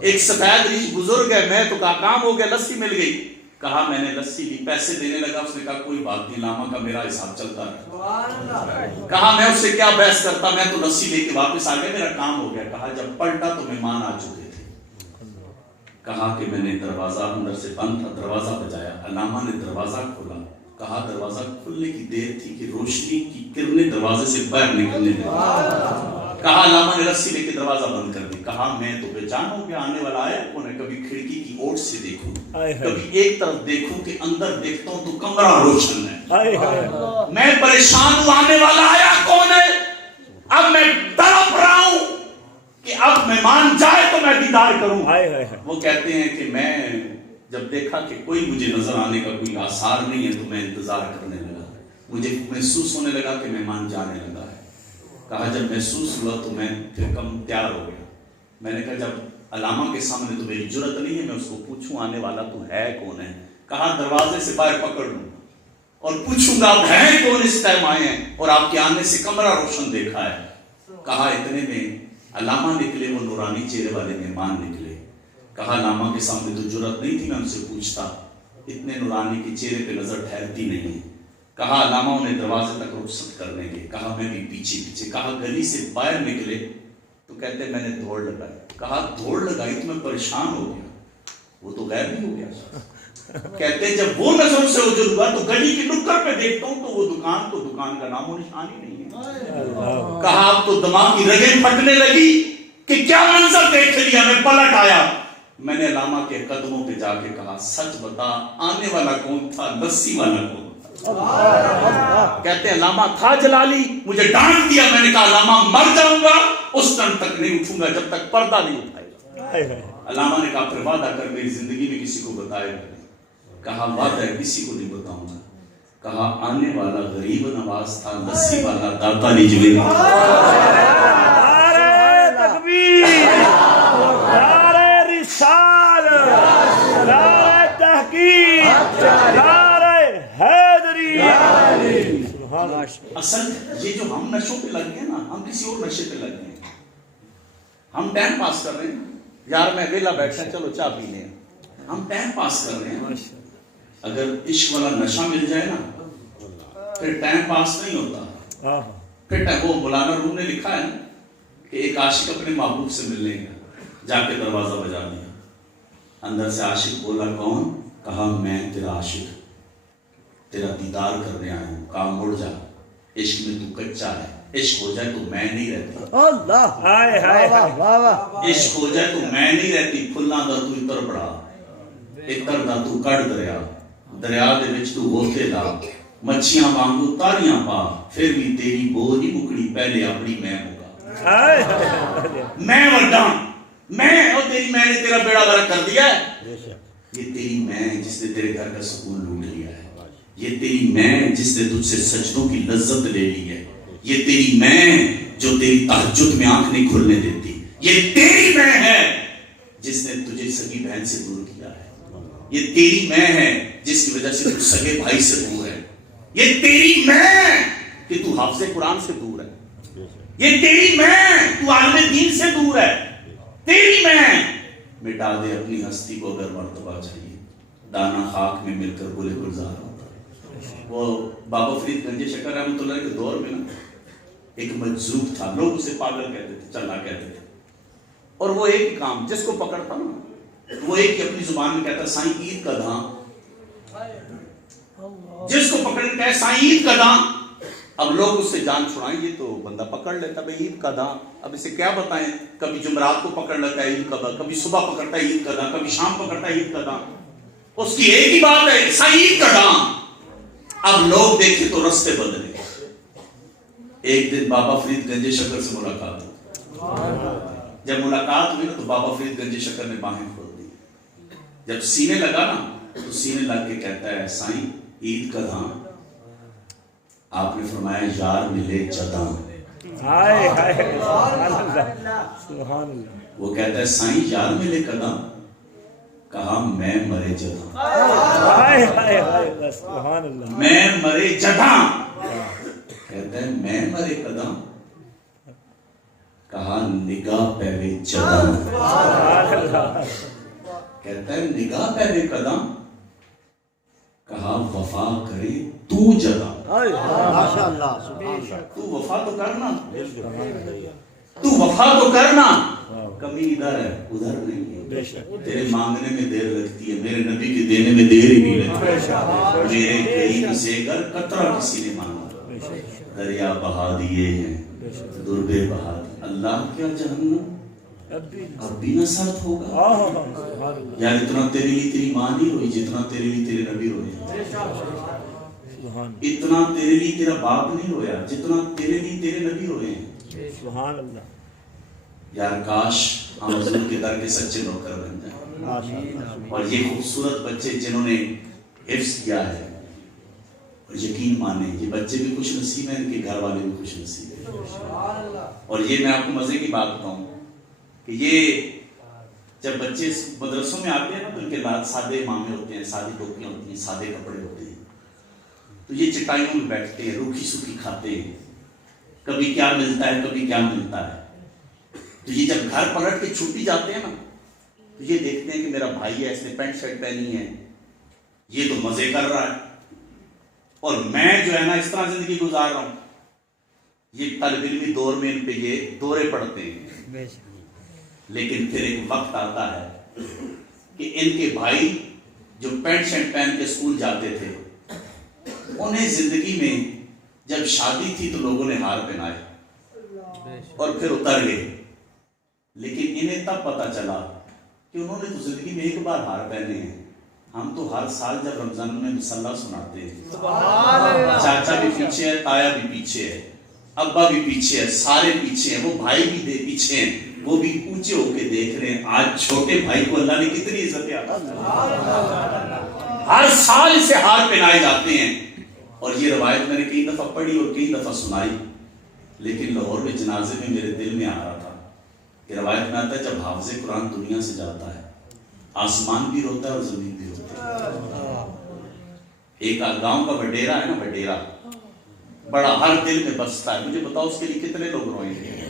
ایک سفید ریش بزرگ ہے, میں تو کہا کام ہو گیا, لسی مل گئی. کہا میں نے لسی لی, پیسے دینے لگا, اس نے کہا کوئی بات نہیں, لاما کا میرا حساب چلتا ہے. کہا میں اس سے کیا بحث کرتا, میں تو لسی لے کے واپس آ گیا, میرا کام ہو گیا. کہا جب پلٹا تو مہمان آ چکے تھے. کہا کہ میں نے دروازہ اندر سے بند تھا, دروازہ بجایا, علامہ نے دروازہ کھولا. کہا دروازہ کھلنے کی دیر تھی کہ روشنی کی کرنیں دروازے سے باہر نکلنے لگی. کہا علامہ نے رسی لے کے دروازہ بند کر دی. کہا میں تو بے جان ہو گیا, آنے والا آیا کون ہے؟ کبھی کھڑکی کی اوٹ سے دیکھوں, کبھی ایک طرف دیکھوں کہ اندر دیکھتا ہوں تو کمرہ روشن ہے. میں پریشان ہوں, آنے والا آیا کون ہے؟ اب میں تڑپ رہا ہوں کہ اب مہمان جائے تو میں دیدار کروں. وہ کہتے ہیں کہ میں جب دیکھا کہ کوئی مجھے نظر آنے کا کوئی آثار نہیں ہے تو میں انتظار کرنے لگا. مجھے محسوس ہونے لگا کہ مہمان جانے لگا ہے. کہا جب محسوس ہوا تو میں پھر کم تیار ہو گیا. میں نے کہا جب علامہ کے سامنے تو میری جرت نہیں ہے میں اس کو پوچھوں آنے والا تو ہے کون ہے. کہا دروازے سے باہر پکڑ لوں اور پوچھوں گا آپ ہیں کون, اس ٹائم آئے ہیں اور آپ کے آنے سے کمرہ روشن دیکھا ہے. کہا اتنے میں علامہ نکلے, وہ نورانی چہرے والے مہمان نکلے. کہا علامہ کے سامنے تو جرت نہیں تھی میں ان سے پوچھتا, اتنے نورانی کے چہرے پہ نظر ٹھہرتی نہیں. کہا علامہ انہیں دروازے تک رخصت کرنے کے. کہا میں بھی پیچھے پیچھے. کہا گلی سے باہر نکلے تو کہتے میں نے دوڑ لگائی. کہا دوڑ لگائی تو میں پریشان ہو گیا, وہ تو غائب ہی ہو گیا. کہتے جب وہ نظر سے اوجھل ہوا تو گلی کی نکڑ پہ دیکھتا ہوں تو وہ دکان کا نام و نشان ہی نہیں ہے. کہا اب تو دماغ کی رگیں پھٹنے لگی کہ کیا منظر دیکھ لیا. میں پلٹ آیا, میں نے علامہ کے قدموں پہ جا کے کہا سچ بتا آنے والا کون تھا, لسی والا کون تھا؟ کہتے ہیں علامہ تھا جلالی, مجھے ڈانٹ دیا. میں نے کہا علامہ مر جاؤں گا اس دن تک نہیں اٹھوں گا جب تک پردہ نہیں اٹھائے گا. علامہ نے کہا پھر وعدہ کر میری زندگی میں کسی کو بتائے گا. کہا وعدہ ہے کسی کو نہیں بتاؤں گا. کہا آنے والا غریب نواز تھا, لسی والا داتا نجوے. نعرہ تکبیر, نعرہ رسالت, نعرہ تحقیق, نعرہ حیدری. اصل یہ جو ہم نشوں پہ لگ گئے نا, ہم کسی اور نشے پہ لگ گئے. ہم ٹائم پاس کر رہے ہیں, یار میں ویلا بیٹھا چلو چائے پی لیں. ہم ٹائم پاس کر رہے ہیں. اگر عشق والا نشہ مل جائے نا پھر ٹائم پاس نہیں ہوتا. پھر وہ مولانا روم نے لکھا ہے نا کہ ایک عاشق اپنے محبوب سے ملنے گیا, جا کے دروازہ بجا دیا. اندر سے عاشق بولا کون؟ کہا میں تیرا عاشق, تیرا دیدار کرنے آیا ہوں. کہا مڑ جا, عشق میں تو کچا ہے, عشق ہو جائے تو میں نہیں رہتی. عشق ہو جائے تو میں نہیں رہتی. پھلاں دا تو اتر پڑا, اتر دا تو کڑ دریا, دریا دے وچ تو ہوتے لا, مچھیاں وانگو تاریاں پا, پھر بھی تیری بو نہیں مکڑی, پہلے اپنی میں ہوگا. میں وڈا, میں اور تیری میں نے تیرا بیڑا غرق کر دیا ہے. یہ تیری میں جس نے تیرے گھر کا سکون لوٹ لیا ہے. یہ تیری میں جس نے تجھ سے سجدوں کی لذت لے لی ہے. یہ تیری میں جو تیری تہجد میں آنکھ نہیں کھلنے دیتی. یہ تیری میں ہے جس نے تجھے سگی بہن سے دور کیا ہے. یہ تیری میں ہے جس کی وجہ سے تو سگے بھائی سے دور ہے. یہ تیری میں کہ تو حافظ قرآن سے دور ہے. یہ تیری میں تو عالم دین سے دور ہے. تیری میں مٹا دے اپنی ہستی کو اگر مرتبہ چاہیے, دانا خاک میں مل کر گلے گلزار ہوتا ہے. وہ بابا فرید گنج شکر رحمۃ اللہ کے دور میں نا ایک مجذوب تھا, لوگ اسے پاگل کہتے تھے, چلا کہتے تھے. اور وہ ایک کام جس کو پکڑتا نا وہ ایک ہی اپنی زبان میں کہتا سائیں عید کا دھام. جس کو پکڑ کے کہے سائیں عید کا دھام, اب لوگ اس سے جان چھڑائیں گے تو بندہ پکڑ لیتا بھائی عید کا دھام. اب اسے کیا بتائیں, کبھی جمعرات کو پکڑ لیتا ہے عید کا دھام, کبھی صبح پکڑتا ہے عید کا دھام, کبھی شام پکڑتا ہے عید کا دھام. اس کی ایک ہی بات ہے سائیں عید کا دھام. اب لوگ دیکھیں تو رستے بدلے. ایک دن بابا فرید گنج شکر سے ملاقات ہوئی. جب ملاقات ہوئی نا تو بابا فرید گنج شکر نے باہیں کھول دی. جب سینے لگا نا تو سینے لگ کے کہتا ہے سائیں عید کا دھام. آپ نے فرمایا یار ملے جداں. وہ کہتا ہے سائیں یار ملے قدم, کہا میں مرے جداں. ہائے ہائے ہائے سبحان اللہ میں مرے جداں کہتا ہے میں مرے قداں کہا نگاہ پہوے جداں سبحان اللہ کہتا ہے نگاہ پہوے قداں کہا وفا کرے تو جداں تو وفا تو کرنا تو وفا تو کرنا کمی ادھر ہے ادھر نہیں ہے تیرے مانگنے میں دیر لگتی ہے میرے نبی کے دینے میں دیر ہی نہیں لگتی میرے کریم سے گر قطرہ کسی نے مانگا دریا بہا دیے ہیں دربے بہا دیے اللہ کیا جہنم اب بھی نہ سرد ہوگا یار اتنا تیرے لیے تیری ماں نہیں روئی جتنا تیرے لیے تیرے نبی روئے اتنا تیرے لیے تیرا باپ نہیں رویا جتنا تیرے لیے تیرے نبی روئے ہیں سبحان اللہ یار کاش ہم حضور کے در کے سچے نوکر بن جائیں اور یہ خوبصورت بچے جنہوں نے حفظ کیا ہے اور یقین مانے یہ بچے بھی خوش نصیب ہیں ان کے گھر والے بھی خوش نصیب ہیں اور یہ میں آپ کو مزے کی بات بتاؤں کہ یہ جب بچے مدرسوں میں آتے ہیں نا تو ان کے بعد سادے مامے ہوتے ہیں سادی ٹوپیاں ہوتی ہیں سادے کپڑے ہوتے ہیں تو یہ چٹائیوں میں بیٹھتے ہیں روکھی سوکھی کھاتے ہیں کبھی کیا ملتا ہے کبھی کیا ملتا ہے تو یہ جب گھر پلٹ کے چھوٹی جاتے ہیں نا تو یہ دیکھتے ہیں کہ میرا بھائی ہے اس نے پینٹ شرٹ پہنی ہے یہ تو مزے کر رہا ہے اور میں جو ہے نا اس طرح زندگی گزار رہا ہوں یہ طالب علمی دور میں ان پہ یہ دورے پڑتے ہیں لیکن پھر ایک وقت آتا ہے کہ ان کے بھائی جو پینٹ شرٹ پہن کے اسکول جاتے تھے انہیں زندگی میں جب شادی تھی تو لوگوں نے ہار پہنائے اور پھر اتر گئے لیکن انہیں تب پتا چلا کہ انہوں نے تو زندگی میں ایک بار ہار پہنے ہیں ہم تو ہر سال جب رمضان میں مصلی سناتے ہیں چاچا بھی پیچھے ہے تایا بھی پیچھے ہے ابا بھی پیچھے ہے سارے پیچھے ہیں وہ بھائی بھی پیچھے ہیں وہ بھی اونچے ہو کے دیکھ رہے ہیں آج چھوٹے بھائی کو اللہ نے کتنی عزت ہر سال اسے ہار پہنائے جاتے ہیں اور یہ روایت میں نے کئی دفعہ پڑھی اور کئی دفعہ سنائی لیکن لاہور میں جنازے میں میرے دل میں آ رہا تھا کہ روایت میں آتا ہے جب حافظ قرآن دنیا سے جاتا ہے آسمان بھی روتا ہے اور زمین بھی روتا ہے ایک گاؤں کا وڈیرا ہے نا وڈیرا بڑا ہر دل میں بستا ہے مجھے بتاؤ اس کے لیے کتنے لوگ روئیں گے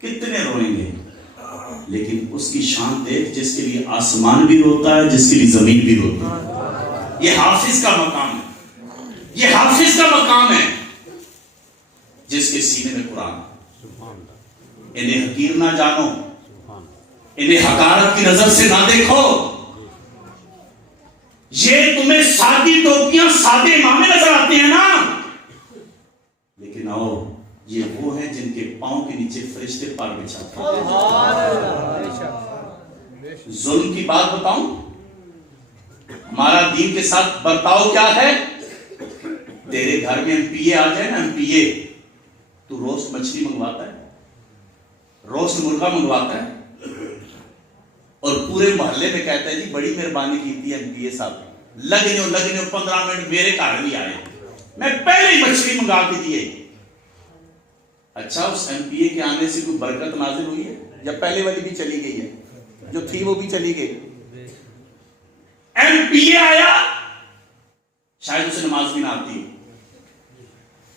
کتنے روئیں گے لیکن اس کی شان دیکھ جس کے لیے آسمان بھی روتا ہے جس کے لیے زمین بھی روتا ہے یہ حافظ کا مقام ہے یہ حافظ کا مقام ہے جس کے سینے میں قرآن انہیں حقیر نہ جانو انہیں حقارت کی نظر سے نہ دیکھو یہ تمہیں سادی ٹوپیاں سادے امامے نظر آتے ہیں نا لیکن آؤ یہ وہ ہیں جن کے پاؤں کے نیچے فرشتے پر بچھاتے ہیں ظلم کی بات بتاؤں ہمارا دین کے ساتھ برتاؤ کیا ہے تیرے گھر میں ایم پی اے آ جائے نا ایم پی اے تو روسٹ مچھلی منگواتا ہے روسٹ مرغا منگواتا ہے اور پورے محلے میں کہتا ہے جی بڑی مہربانی کی تھی ایم پی اے صاحب لگنے 15 منٹ میرے گھر بھی آئے میں پہلے ہی مچھلی منگا کے دیے اچھا اس ایم پی اے کے آنے سے کوئی برکت نازل ہوئی ہے یا پہلے والی بھی چلی گئی ہے جو تھی وہ بھی چلی گئی ایم پی اے آیا شاید اسے نماز بھی نہ آتی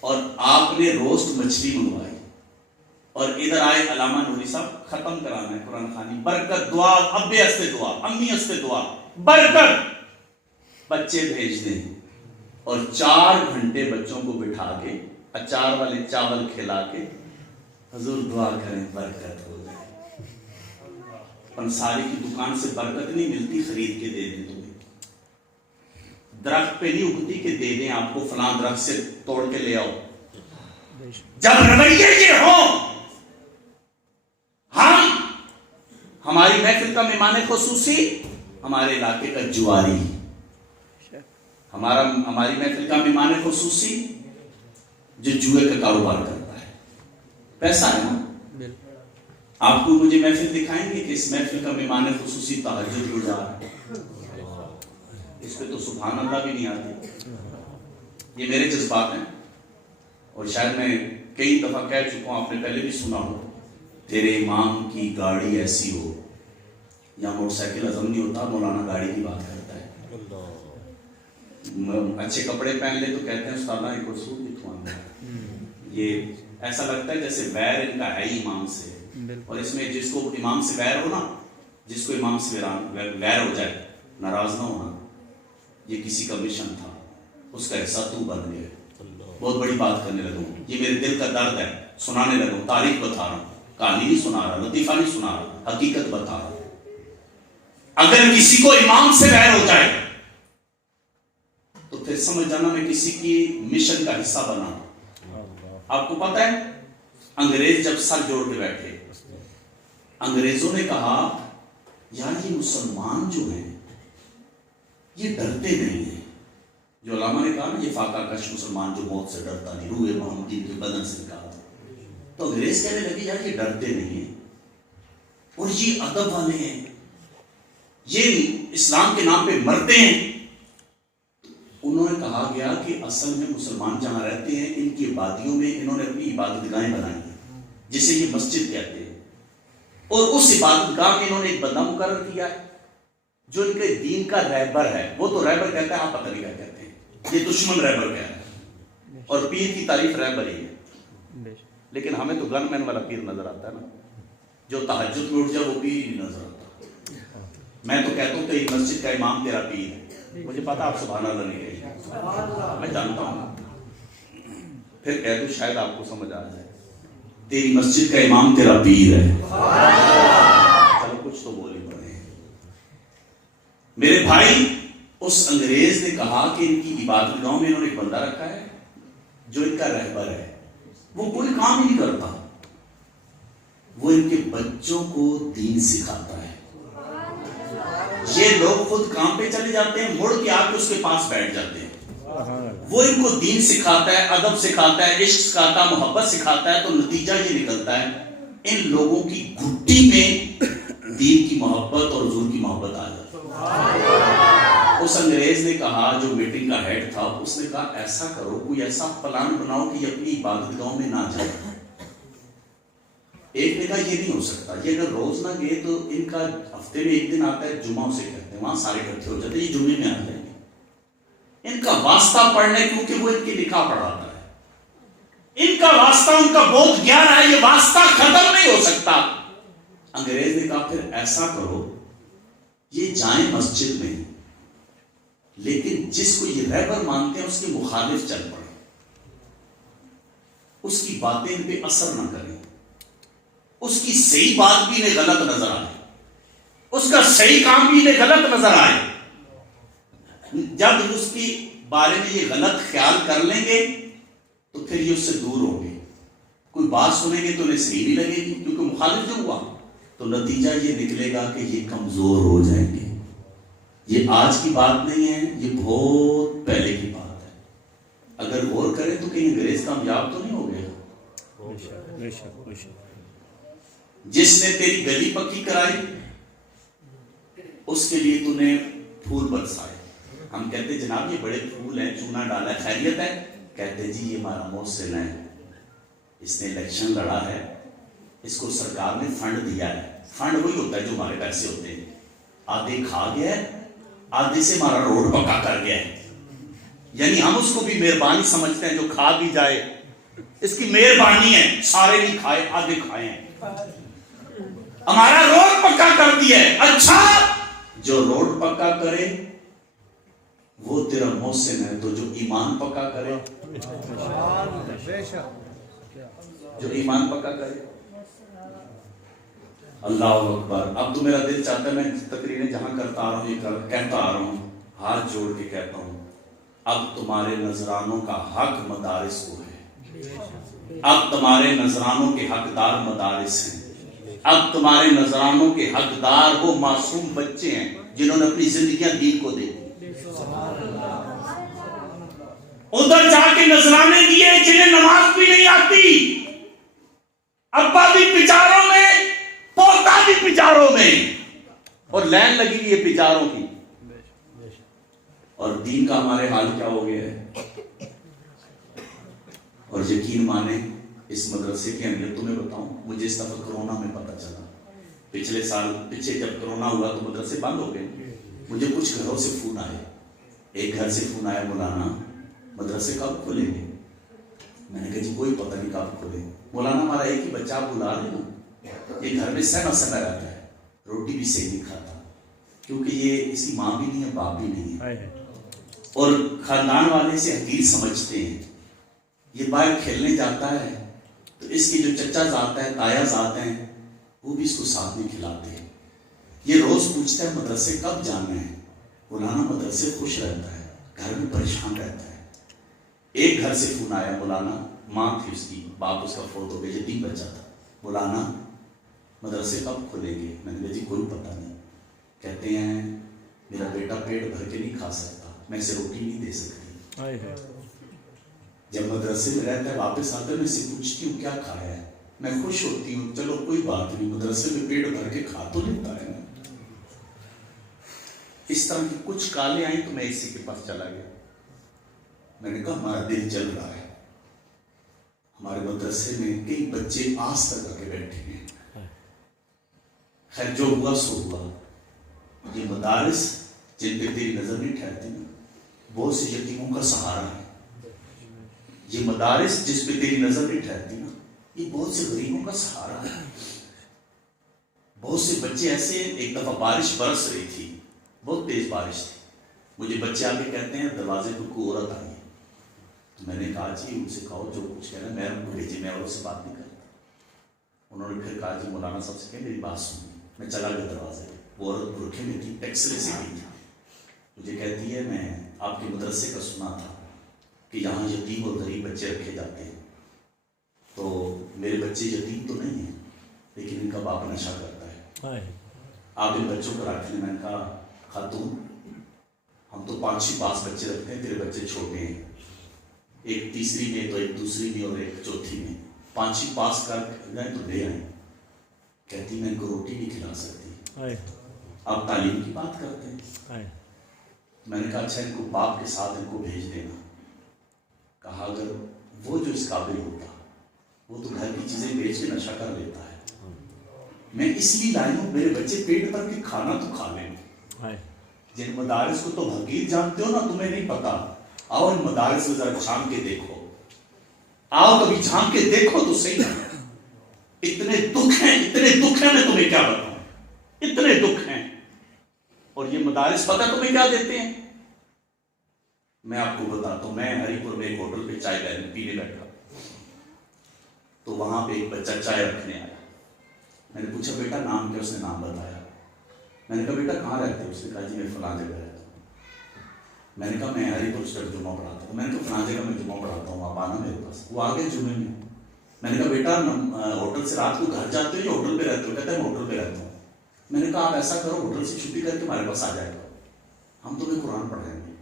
اور آپ نے روسٹ مچھلی منگوائی اور ادھر آئے علامہ نوری صاحب ختم کرانا ہے قرآن خوانی برکت دعا ابے ہستے دعا امی ہستے دعا برکت بچے بھیج دیں اور 4 گھنٹے بچوں کو بٹھا کے اچار والے چاول کھلا کے حضور دعا کریں برکت ہو جائے پنساری کی دکان سے برکت نہیں ملتی خرید کے دے دیں تمہیں درخت پہ نہیں اگتی کہ دے دیں آپ کو فلاں درخت سے توڑ کے لے آؤ جب رویے یہ ہو ہم ہماری محفل کا مہمان خصوصی ہمارے علاقے کا جواری ہماری محفل کا مہمان خصوصی جو جوئے کا کاروبار کرتا ہے پیسہ ہے نا آپ کو مجھے محفل دکھائیں گے کہ اس محفل کا مہمان خصوصی تہجد گزار اس پہ تو سبحان اللہ بھی نہیں آتی یہ میرے جذبات ہیں اور شاید میں کئی دفعہ کہہ چکا ہوں آپ نے پہلے بھی سنا ہو تیرے امام کی گاڑی ایسی ہو یا موٹر سائیکل عزم نہیں ہوتا مولانا گاڑی کی بات کرتا ہے اچھے کپڑے پہن لے تو کہتے ہیں استاد ایک رسول لکھوانا ہے. یہ ایسا لگتا ہے جیسے ویر ان کا ہے ہی امام سے. اور اس میں جس کو امام سے ویر ہو نا، جس کو امام سے ویر ہو جائے، ناراض نہ ہونا، یہ کسی کا مشن تھا، اس کا حصہ تو بن گیا. بہت بڑی بات کرنے لگا ہوں، یہ میرے دل کا درد ہے، سنانے لگا ہوں، تاریخ بتا رہا ہوں، کہانی نہیں سنا رہا، لطیفہ نہیں سنا رہا، حقیقت بتا رہا ہوں. اگر کسی کو امام سے ویر ہو جائے تو پھر سمجھ جانا میں کسی کی مشن کا حصہ بنا. آپ کو پتہ ہے انگریز جب سر جوڑ کے بیٹھے، انگریزوں نے کہا یار یہ مسلمان جو ہیں یہ ڈرتے نہیں ہیں. جو علامہ نے کہا نا یہ فاقہ کش مسلمان جو موت سے ڈرتا نہیں، روح محمدی کے بدن سے نکالا تھا. تو انگریز کہنے لگے یار یہ ڈرتے نہیں ہیں اور یہ ادب والے ہیں، یہ اسلام کے نام پہ مرتے ہیں. انہوں نے کہا گیا کہ اصل میں مسلمان جہاں رہتے ہیں ان کی آبادیوں میں انہوں نے اپنی عبادت گاہیں بنائی ہیں جسے یہ مسجد کہتے ہیں، اور اس عبادت گاہ میں انہوں نے ایک بندہ مقرر کیا ہے جو ان کے دین کا رہبر ہے. وہ تو رہبر کہتا ہے، آپ پتہ نہیں کیا کہتے ہیں، یہ دشمن رہبر کہہ رہا ہے، اور پیر کی تعریف رہبر ہی ہے. لیکن ہمیں تو گن مین والا پیر نظر آتا ہے نا، جو تہجد میں اٹھ جائے وہ پیر ہی نہیں نظر آتا. میں تو کہتا ہوں کہ ایک مسجد کا امام تیرا پیر ہے. مجھے پتا آپ سبحان اللہ نہیں کہی، میں جانتا ہوں، پھر کہہ دوں شاید آپ کو سمجھ آ جائے. تیری مسجد کا امام تیرا پیر ہے. چلو کچھ تو بول ہی پڑے. میرے بھائی اس انگریز نے کہا کہ ان کی عبادت گاہوں میں انہوں نے ایک بندہ رکھا ہے جو ان کا رہبر ہے، وہ کوئی کام ہی نہیں کرتا، وہ ان کے بچوں کو دین سکھاتا ہے. یہ لوگ خود کام پہ چلے جاتے ہیں، مڑ کے آ کے اس کے پاس بیٹھ جاتے ہیں. وہ ان کو دین سکھاتا ہے، ادب سکھاتا ہے، عشق سکھاتا ہے، محبت سکھاتا ہے. تو نتیجہ یہ نکلتا ہے ان لوگوں کی گھٹی میں دین کی محبت اور حضور کی محبت آ جاتی ہے. اس انگریز نے کہا، جو میٹنگ کا ہیڈ تھا، اس نے کہا ایسا کرو، کوئی ایسا پلان بناؤ کہ یہ اپنی عبادت گاہوں میں نہ جائے. ایک نے کہا یہ نہیں ہو سکتا، یہ اگر روز نہ گئے تو ان کا ہفتے میں ایک دن آتا ہے جمعہ اسے کہتے ہیں، وہاں سارے اکٹھے ہو جاتے ہیں، یہ جمعے میں آ جائیں گے. ان کا واسطہ پڑھنا ہے کیونکہ وہ ان کی نکاح پڑھاتا ہے، ان کا واسطہ ان کا بہت گیان ہے، یہ واسطہ ختم نہیں ہو سکتا. انگریز نے کہا پھر ایسا کرو یہ جائیں مسجد میں، لیکن جس کو یہ رہبر مانتے ہیں اس کے مخالف چل پڑے، اس کی باتیں ان پہ اثر نہ کریں، اس کی صحیح بات بھی انہیں غلط نظر آئے، اس کا صحیح کام بھی انہیں غلط نظر آئے. جب اس کی بارے میں یہ غلط خیال کر لیں گے تو پھر یہ اس سے دور ہوں گے. کوئی بات سنیں گے تو انہیں صحیح نہیں لگے گی کیونکہ مخالف جو ہوا، تو نتیجہ یہ نکلے گا کہ یہ کمزور ہو جائیں گے. یہ آج کی بات نہیں ہے، یہ بہت پہلے کی بات ہے. اگر غور کریں تو کہیں انگریز کامیاب تو نہیں ہو گیا. جس نے تیری گلی پکی کرائی اس کے لیے تو نے پھول برسائے. ہم کہتے جناب یہ بڑے پھول ہیں، چونا ڈالا ہے، خیریت ہے؟ کہتے جی یہ ہمارا محسن ہے، اس نے الیکشن لڑا ہے، اس کو سرکار نے فنڈ دیا ہے. فنڈ وہی ہوتا ہے جو ہمارے پیسے ہوتے ہیں، آدھے کھا گیا ہے، آدھے سے ہمارا روڈ پکا کر گیا ہے. یعنی ہم اس کو بھی مہربانی سمجھتے ہیں، جو کھا بھی جائے اس کی مہربانی ہے، سارے نہیں کھائے، آدھے کھائے ہیں، ہمارا روڈ پکا کر دیا ہے. اچھا جو روڈ پکا کرے وہ تیرا محسن ہے، تو جو ایمان پکا کرے، جو ایمان پکا کرے، اللہ اکبر. اب تو میرا دل چاہتا ہے میں تقریریں جہاں کرتا آ رہا ہوں یہ کہتا آ رہا ہوں، ہاتھ جوڑ کے کہتا ہوں اب تمہارے نذرانوں کا حق مدارس کو ہے. اب تمہارے نذرانوں کے حقدار مدارس ہیں. اب تمہارے نذرانوں کے حقدار وہ معصوم بچے ہیں جنہوں نے اپنی زندگیاں دین کو دے دی. ادھر جا کے نذرانے دیے جنہیں نماز بھی نہیں آتی، ابا بھی پچاروں میں، پوتا بھی پچاروں میں، اور لائن لگی ہوئی ہے پچاروں کی. اور دین کا ہمارے حال کیا ہو گیا ہے. اور یقین مانے اس مدرسے کی اہمیت تمہیں بتاؤں، مجھے اس دفعہ کرونا میں پتہ چلا. پیچھے جب کرونا ہوا تو مدرسے بند ہو گئے. مجھے کچھ گھروں سے فون آئے، ایک گھر سے فون آیا مولانا مدرسے کب کھلیں گے؟ میں نے کہا جی کوئی پتہ نہیں کب کھلے. مولانا ہمارا ایک ہی بچہ آپ بلا لیں نا, یہ گھر میں سہما سہما رہتا ہے, روٹی بھی صحیح نہیں کھاتا کیونکہ یہ اس کی ماں بھی نہیں ہے باپ بھی نہیں ہے, اور خاندان والے اسے حقیر سمجھتے ہیں. یہ باہر کھیلنے جاتا ہے تو اس کے جو چچا ذات ہے تایا ذات ہیں وہ بھی اس کو ساتھ میں کھلاتے ہیں. یہ روز پوچھتا ہے مدرسے کب جانا ہے؟ مولانا مدرسے خوش رہتا ہے, گھر میں پریشان رہتا ہے. ایک گھر سے فون آیا مولانا, ماں تھی اس کی, باپ اس کا فوت ہو گیا, یتیم بچہ تھا. مولانا مدرسے کب کھلیں گے؟ میں نے کہا جی کوئی پتہ نہیں. کہتے ہیں میرا بیٹا پیٹ بھر کے نہیں کھا سکتا, میں اسے روٹی نہیں دے سکتی. جب مدرسے میں رہتا ہے واپس آتا ہے میں اسے پوچھتی ہوں کیا کھایا ہے, میں خوش ہوتی ہوں, چلو کوئی بات نہیں, مدرسے میں پیٹ بھر کے کھا تو لیتا ہے نا. اس طرح کی کچھ کالیں آئیں تو میں اسی کے پاس چلا گیا. میں نے کہا ہمارا دل چل رہا ہے, ہمارے مدرسے میں کئی بچے آس تک آ کے بیٹھے ہیں. خیر جو ہوا سو ہوا. یہ مدارس جن پہ تیری نظر نہیں ٹھہرتی نا, بہت سے یتیموں کا سہارا ہے. یہ مدارس جس پہ تیری نظر نہیں ٹھہرتی نا, یہ بہت سے غریبوں کا سہارا ہے. بہت سے بچے ایسے, ایک دفعہ بارش برس رہی تھی, بہت تیز بارش تھی, مجھے بچے آ کے کہتے ہیں دروازے پہ کوئی عورت آئی ہے. تو میں نے کہا جی ان سے کہو جو کچھ کہنا, میں ان کو بھیجی, میں عورت سے بات نہیں کرتا. انہوں نے پھر کہا جی مولانا صاحب سے کہ میری بات سنی. میں چلا گیا دروازے پہ, وہ عورت برقعے میں تھی, ایکسرے سے گئی تھی. مجھے کہتی ہے میں آپ کے مدرسے کا سنا تھا کہ یہاں یتیم اور غریب بچے رکھے جاتے ہیں, تو میرے بچے یتیم تو نہیں ہیں لیکن ان کا باپ نشہ کرتا ہے, آپ ان بچوں کو رکھ لیں. میں نے کہا خاتون ہم تو 5 بچے رکھتے ہیں, تیرے بچے چھوٹے ہیں, ایک تیسری میں تو ایک دوسری میں اور ایک چوتھی میں, 5 پاس کر جائیں تو لے آئیں. کہتی میں ان کو روٹی نہیں کھلا سکتی, آپ تعلیم کی بات کرتے ہیں. میں نے کہا اچھا ان کو باپ کے ساتھ ان کو بھیج دینا. کہا اگر وہ جو اس قابل ہوتا وہ تو گھر کی چیزیں بیچ کے نشہ کر لیتا ہے, میں اس لیے لائی ہوں میرے بچے پیٹ بھر کے کھانا تو کھا لیں. جن مدارس کو تم حقیر جانتے ہو نا, تمہیں نہیں پتا, آؤ ان مدارس میں ذرا جھانک کے دیکھو, آؤ کبھی جھانک کے دیکھو تو صحیح. اتنے دکھ ہیں میں تمہیں کیا بتاؤں, اتنے دکھ ہیں. اور یہ مدارس پتہ تمہیں کیا دیتے ہیں؟ میں آپ کو بتاتا ہوں. میں ہری پور میں ایک ہوٹل پہ چائے پینے بیٹھا, تو وہاں پہ ایک بچہ چائے رکھنے آیا. میں نے پوچھا بیٹا نام کیا؟ اس نے نام بتایا. میں نے کہا بیٹا کہاں رہتے ہو؟ اس نے کہا جی میں فلاں جگہ رہتا ہوں. میں نے کہا میں ہری پور سے جمعہ پڑھاتا ہوں. میں نے کہا فلاں جگہ میں جمعہ پڑھاتا ہوں, آپ آنا میرے پاس. وہ آگے جمعے میں. میں نے کہا بیٹا ہوٹل سے رات کو گھر جاتے ہو یا ہوٹل پہ رہتے ہو؟ کہتا ہے میں ہوٹل پہ رہتا ہوں. میں نے کہا آپ ایسا کرو ہوٹل سے چھٹی کر کے ہمارے پاس آ جائے گا, ہم تمہیں قرآن پڑھائیں گے,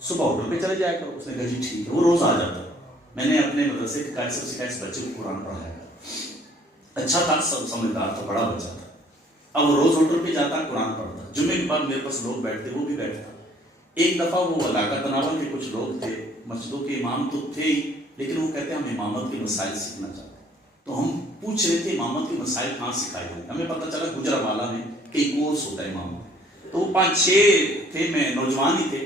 صبح ہوٹل پہ چلے جائے گا. اس نے کہا جی ٹھیک ہے. وہ روز آ جاتا. میں نے اپنے مدرسے کے قائد سے کہا اس بچے کو قرآن پڑھایا گا. اچھا تھا, سمجھدار تھا, بڑا بچہ تھا. اب وہ روز ہوٹل پہ جاتا, قرآن پڑھتا. جمعے کے بعد میرے پاس لوگ بیٹھتے, وہ بھی بیٹھتا. ایک دفعہ وہ علاقہ تناول کے کچھ لوگ تھے, مسجدوں کے امام تو تھے ہی, لیکن وہ کہتے ہیں ہم امامت کے مسائل سیکھنا چاہتے ہیں. تو ہم پوچھ رہے تھے امامت کے مسائل کہاں سکھائے ہوئے. ہمیں پتہ چلا گجرانوالہ میں کئی کورس ہوتا ہے امامت. تو وہ 5-6 تھے, میں نوجوان ہی تھے,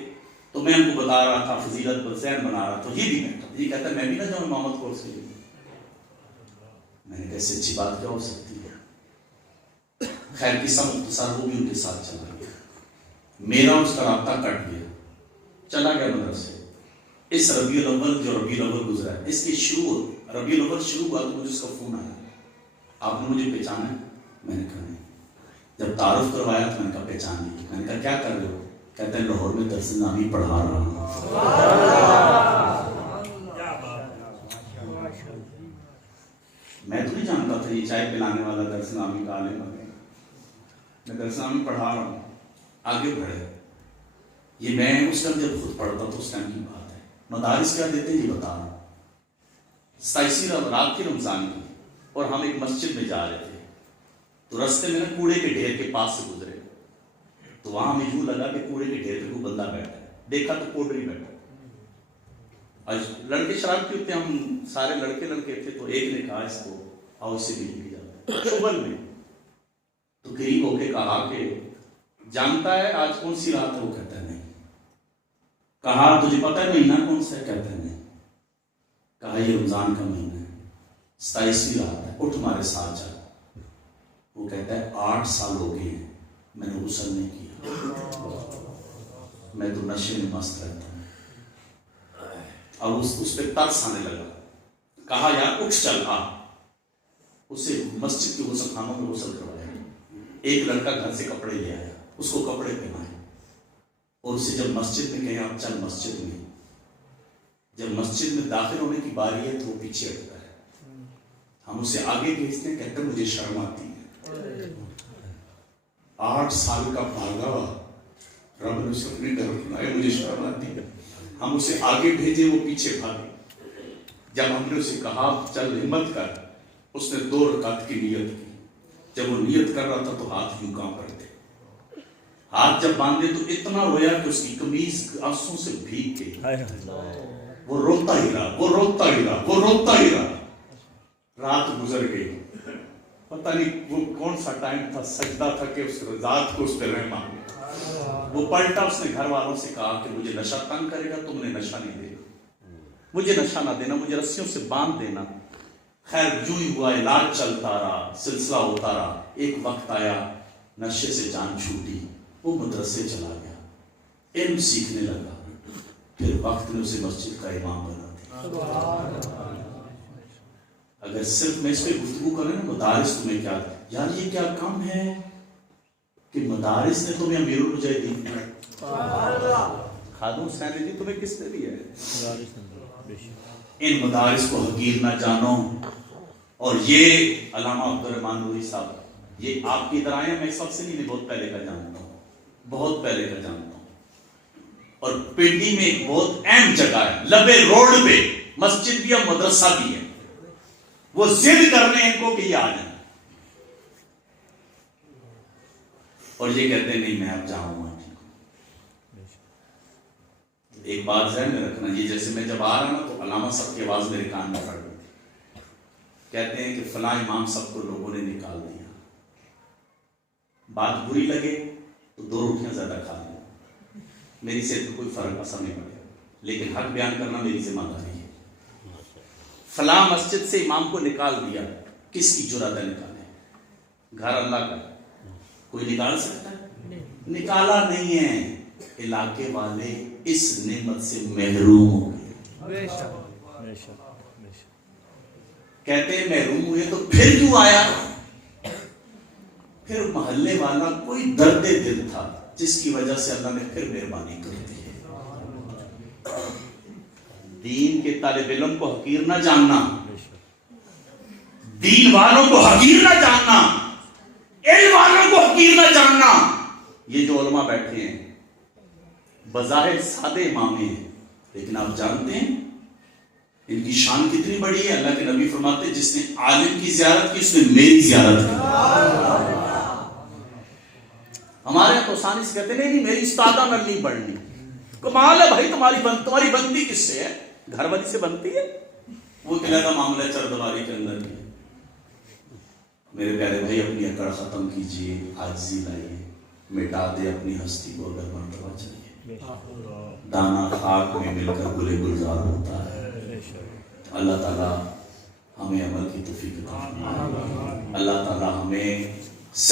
تو میں ان کو بتا رہا تھا, فضیلت پر ذہن بنا رہا تھا. یہ بھی بیٹھا, یہ کہتا ہے میں بھی نہ جاؤں امامت کورس کے لیے. میں نے کہا اس سے اچھی بات کیا ہو سکتی ہے. خیر قصہ مختصر, وہ بھی ان کے ساتھ چلا گیا. میرا اس کا رابطہ کٹ گیا, چلا گیا مدرسے. اس ربیع الاول جو ربیع الاول گزرا ہے, اس کے ربیع الاول شروع ہوا تو مجھے اس کا فون آیا, آپ نے مجھے پہچانا ہے؟ میں نے کہا نہیں. جب تعارف کروایا تو میں نے کہا پہچان لی. میں نے کہا کیا کر رہے ہو؟ کہتے ہیں لاہور میں درس نظامی پڑھا رہا ہوں. میں تو نہیں جانتا تھا یہ چائے پلانے والا درس نظامی کا عالم ہے. میں درس نظامی پڑھا رہا ہوں. آگے بڑھے. یہ میں اس ٹائم جب خود پڑھتا تو اس ٹائم کی بات ہے. مدارس کیا دیتے ہیں یہ بتا رہا ہوں. 27 رات کی رمضان کی, اور ہم ایک مسجد میں جا رہے تھے, تو رستے میں کوڑے کے ڈھیر کے پاس سے گزرے, تو وہاں ہمیں یوں لگا کہ کوڑے کے ڈھیر پہ کوئی بندہ بیٹھا ہے. دیکھا تو کوڈری بیٹھا. لڑکے شرارتی ہوتے ہیں, ہم سارے لڑکے تھے, تو ایک نے کہا اس کو آؤ اس سے مل کے جاتا ہے شغل میں. تو قریب ہو کے کہا کہ جانتا ہے آج کون سی رات ہے؟ وہ کہتا ہے نہیں. کہا تجھے پتہ ہے مہینہ کون سا ہے؟ کہتے ہیں نہیں. کہا یہ رمضان کا مہینہ ہے، 27ویں رات ہے، اٹھ ہمارے ساتھ چل. وہ کہتا ہے 8 سال ہو گئے ہیں میں نے غسل نہیں کیا، میں تو نشے میں مست رہتا ہوں. اب اس پہ ترس آنے لگا. کہا یار اٹھ چل آ. اسے مسجد کے غسل خانوں میں غسل کروایا. ایک لڑکا گھر سے کپڑے لے آیا، اس کو کپڑے پہنائے اور اسے جب مسجد میں کہیں آپ چل مسجد میں، جب مسجد میں داخل ہونے کی باری ہے تو وہ پیچھے ہٹتا ہے. ہم اسے آگے بھیجتے ہیں، کہتے ہیں مجھے شرم آتی ہے. 8 سال کا بھاگا رب نے اسے اپنے گھر بنایا، مجھے شرم آتی ہے. ہم اسے آگے بھیجے، وہ پیچھے بھاگے. جب ہم نے اسے کہا چل ہمت کر، اس نے 2 رکعت کی نیت کی. جب وہ نیت کر رہا تھا تو ہاتھ یوں کانپ رہے تھے. ہاتھ جب باندھے تو اتنا رویا کہ اس کی قمیض آنسوں سے بھیگ گئی. وہ روتا ہی رہا، وہ روتا ہی رہا، وہ روتا ہی رہا. رات گزر گئی. پتہ نہیں وہ کون سا ٹائم تھا، سجدہ تھا کہ اس ذات کو اس پہ رحم آ گیا. وہ پلٹا، اس نے گھر والوں سے کہا کہ مجھے نشہ تنگ کرے گا، تم نے نشہ نہیں دینا، مجھے نشہ نہ دینا، مجھے رسیوں سے باندھ دینا. خیر جو ہی ہوا، علاج چلتا رہا، سلسلہ ہوتا رہا. ایک وقت آیا نشے سے جان چھوٹی، وہ مدرسے چلا گیا، علم سیکھنے لگا. پھر وقت نے اسے مسجد کا امام بنا دیا. اگر صرف میں اس پہ گفتگو کریں نا، مدارس تمہیں کیا یار، یہ کیا کم ہے کہ مدارس نے تمہیں امیر المجاہدین خادم حسین جی تمہیں کس نے دیا ہے؟ ان مدارس کو حقیر نہ جانو. اور یہ علامہ عبدالرحمن نوری صاحب، یہ آپ کی طرح ہیں، میں سب سے نہیں، بہت پہلے کا جانتا ہوں، بہت پہلے کا جانتا ہوں. اور پنڈی میں ایک بہت اہم جگہ ہے، لبے روڈ پہ مسجد بھی ہے، مدرسہ بھی ہے. وہ ضد کر رہے ہیں ان کو کہ یہ آ جائیں، اور یہ کہتے ہیں نہیں میں اب جاؤں گا. ایک بات ذہن میں رکھنا، یہ جیسے میں جب آ رہا نا تو علامہ صاحب کی آواز میرے کان میں پڑ گئی. کہتے ہیں کہ فلاں امام صاحب کو لوگوں نے نکال دیا. بات بری لگے تو 2 روٹیاں زیادہ کھا لیں، میری سے تو کوئی فرق اثر نہیں پڑے، لیکن حق بیان کرنا میری ذمہ داری ہے. فلاں مسجد سے امام کو نکال دیا، کس کی جرات ہے نکالے؟ گھر اللہ کا، کوئی نکال سکتا ہے؟ نکالا نہیں ہے. علاقے والے اس نعمت سے محروم ہو گئے. کہتے ہیں محروم ہوئے تو پھر کیوں آیا؟ پھر محلے والا کوئی درد دل تھا جس کی وجہ سے اللہ نے پھر مہربانی کر دی. دین کے طالب علم کو حقیر نہ جاننا، دین والوں کو حقیر نہ جاننا، علم والوں کو حقیر نہ جاننا. یہ جو علماء بیٹھے ہیں بظاہر سادے امام ہیں، لیکن آپ جانتے ہیں ان کی شان کتنی بڑی ہے. اللہ کے نبی فرماتے ہیں جس نے عالم کی زیارت کی اس نے میری زیارت کی. ہمارے تو آسانی سے کہتے نہیں میری استادہ میں نہیں پڑھنی. کمال ہے بھائی، تمہاری بنتی کس سے ہے؟ گھر والی سے بنتی ہے. وہ قلعہ کا معاملہ چردواری کے اندر بھی. میرے پیارے بھائی اپنی اکڑ ختم کیجئے، عاجزی لائیے، مٹا دے اپنی ہستی کو اگر مرتبہ چاہیے. دانا خاک میں مل کر گلے گلزار ہوتا ہے. اللہ تعالیٰ ہمیں عمل کی توفیق عطا فرمائے. اللہ تعالیٰ ہمیں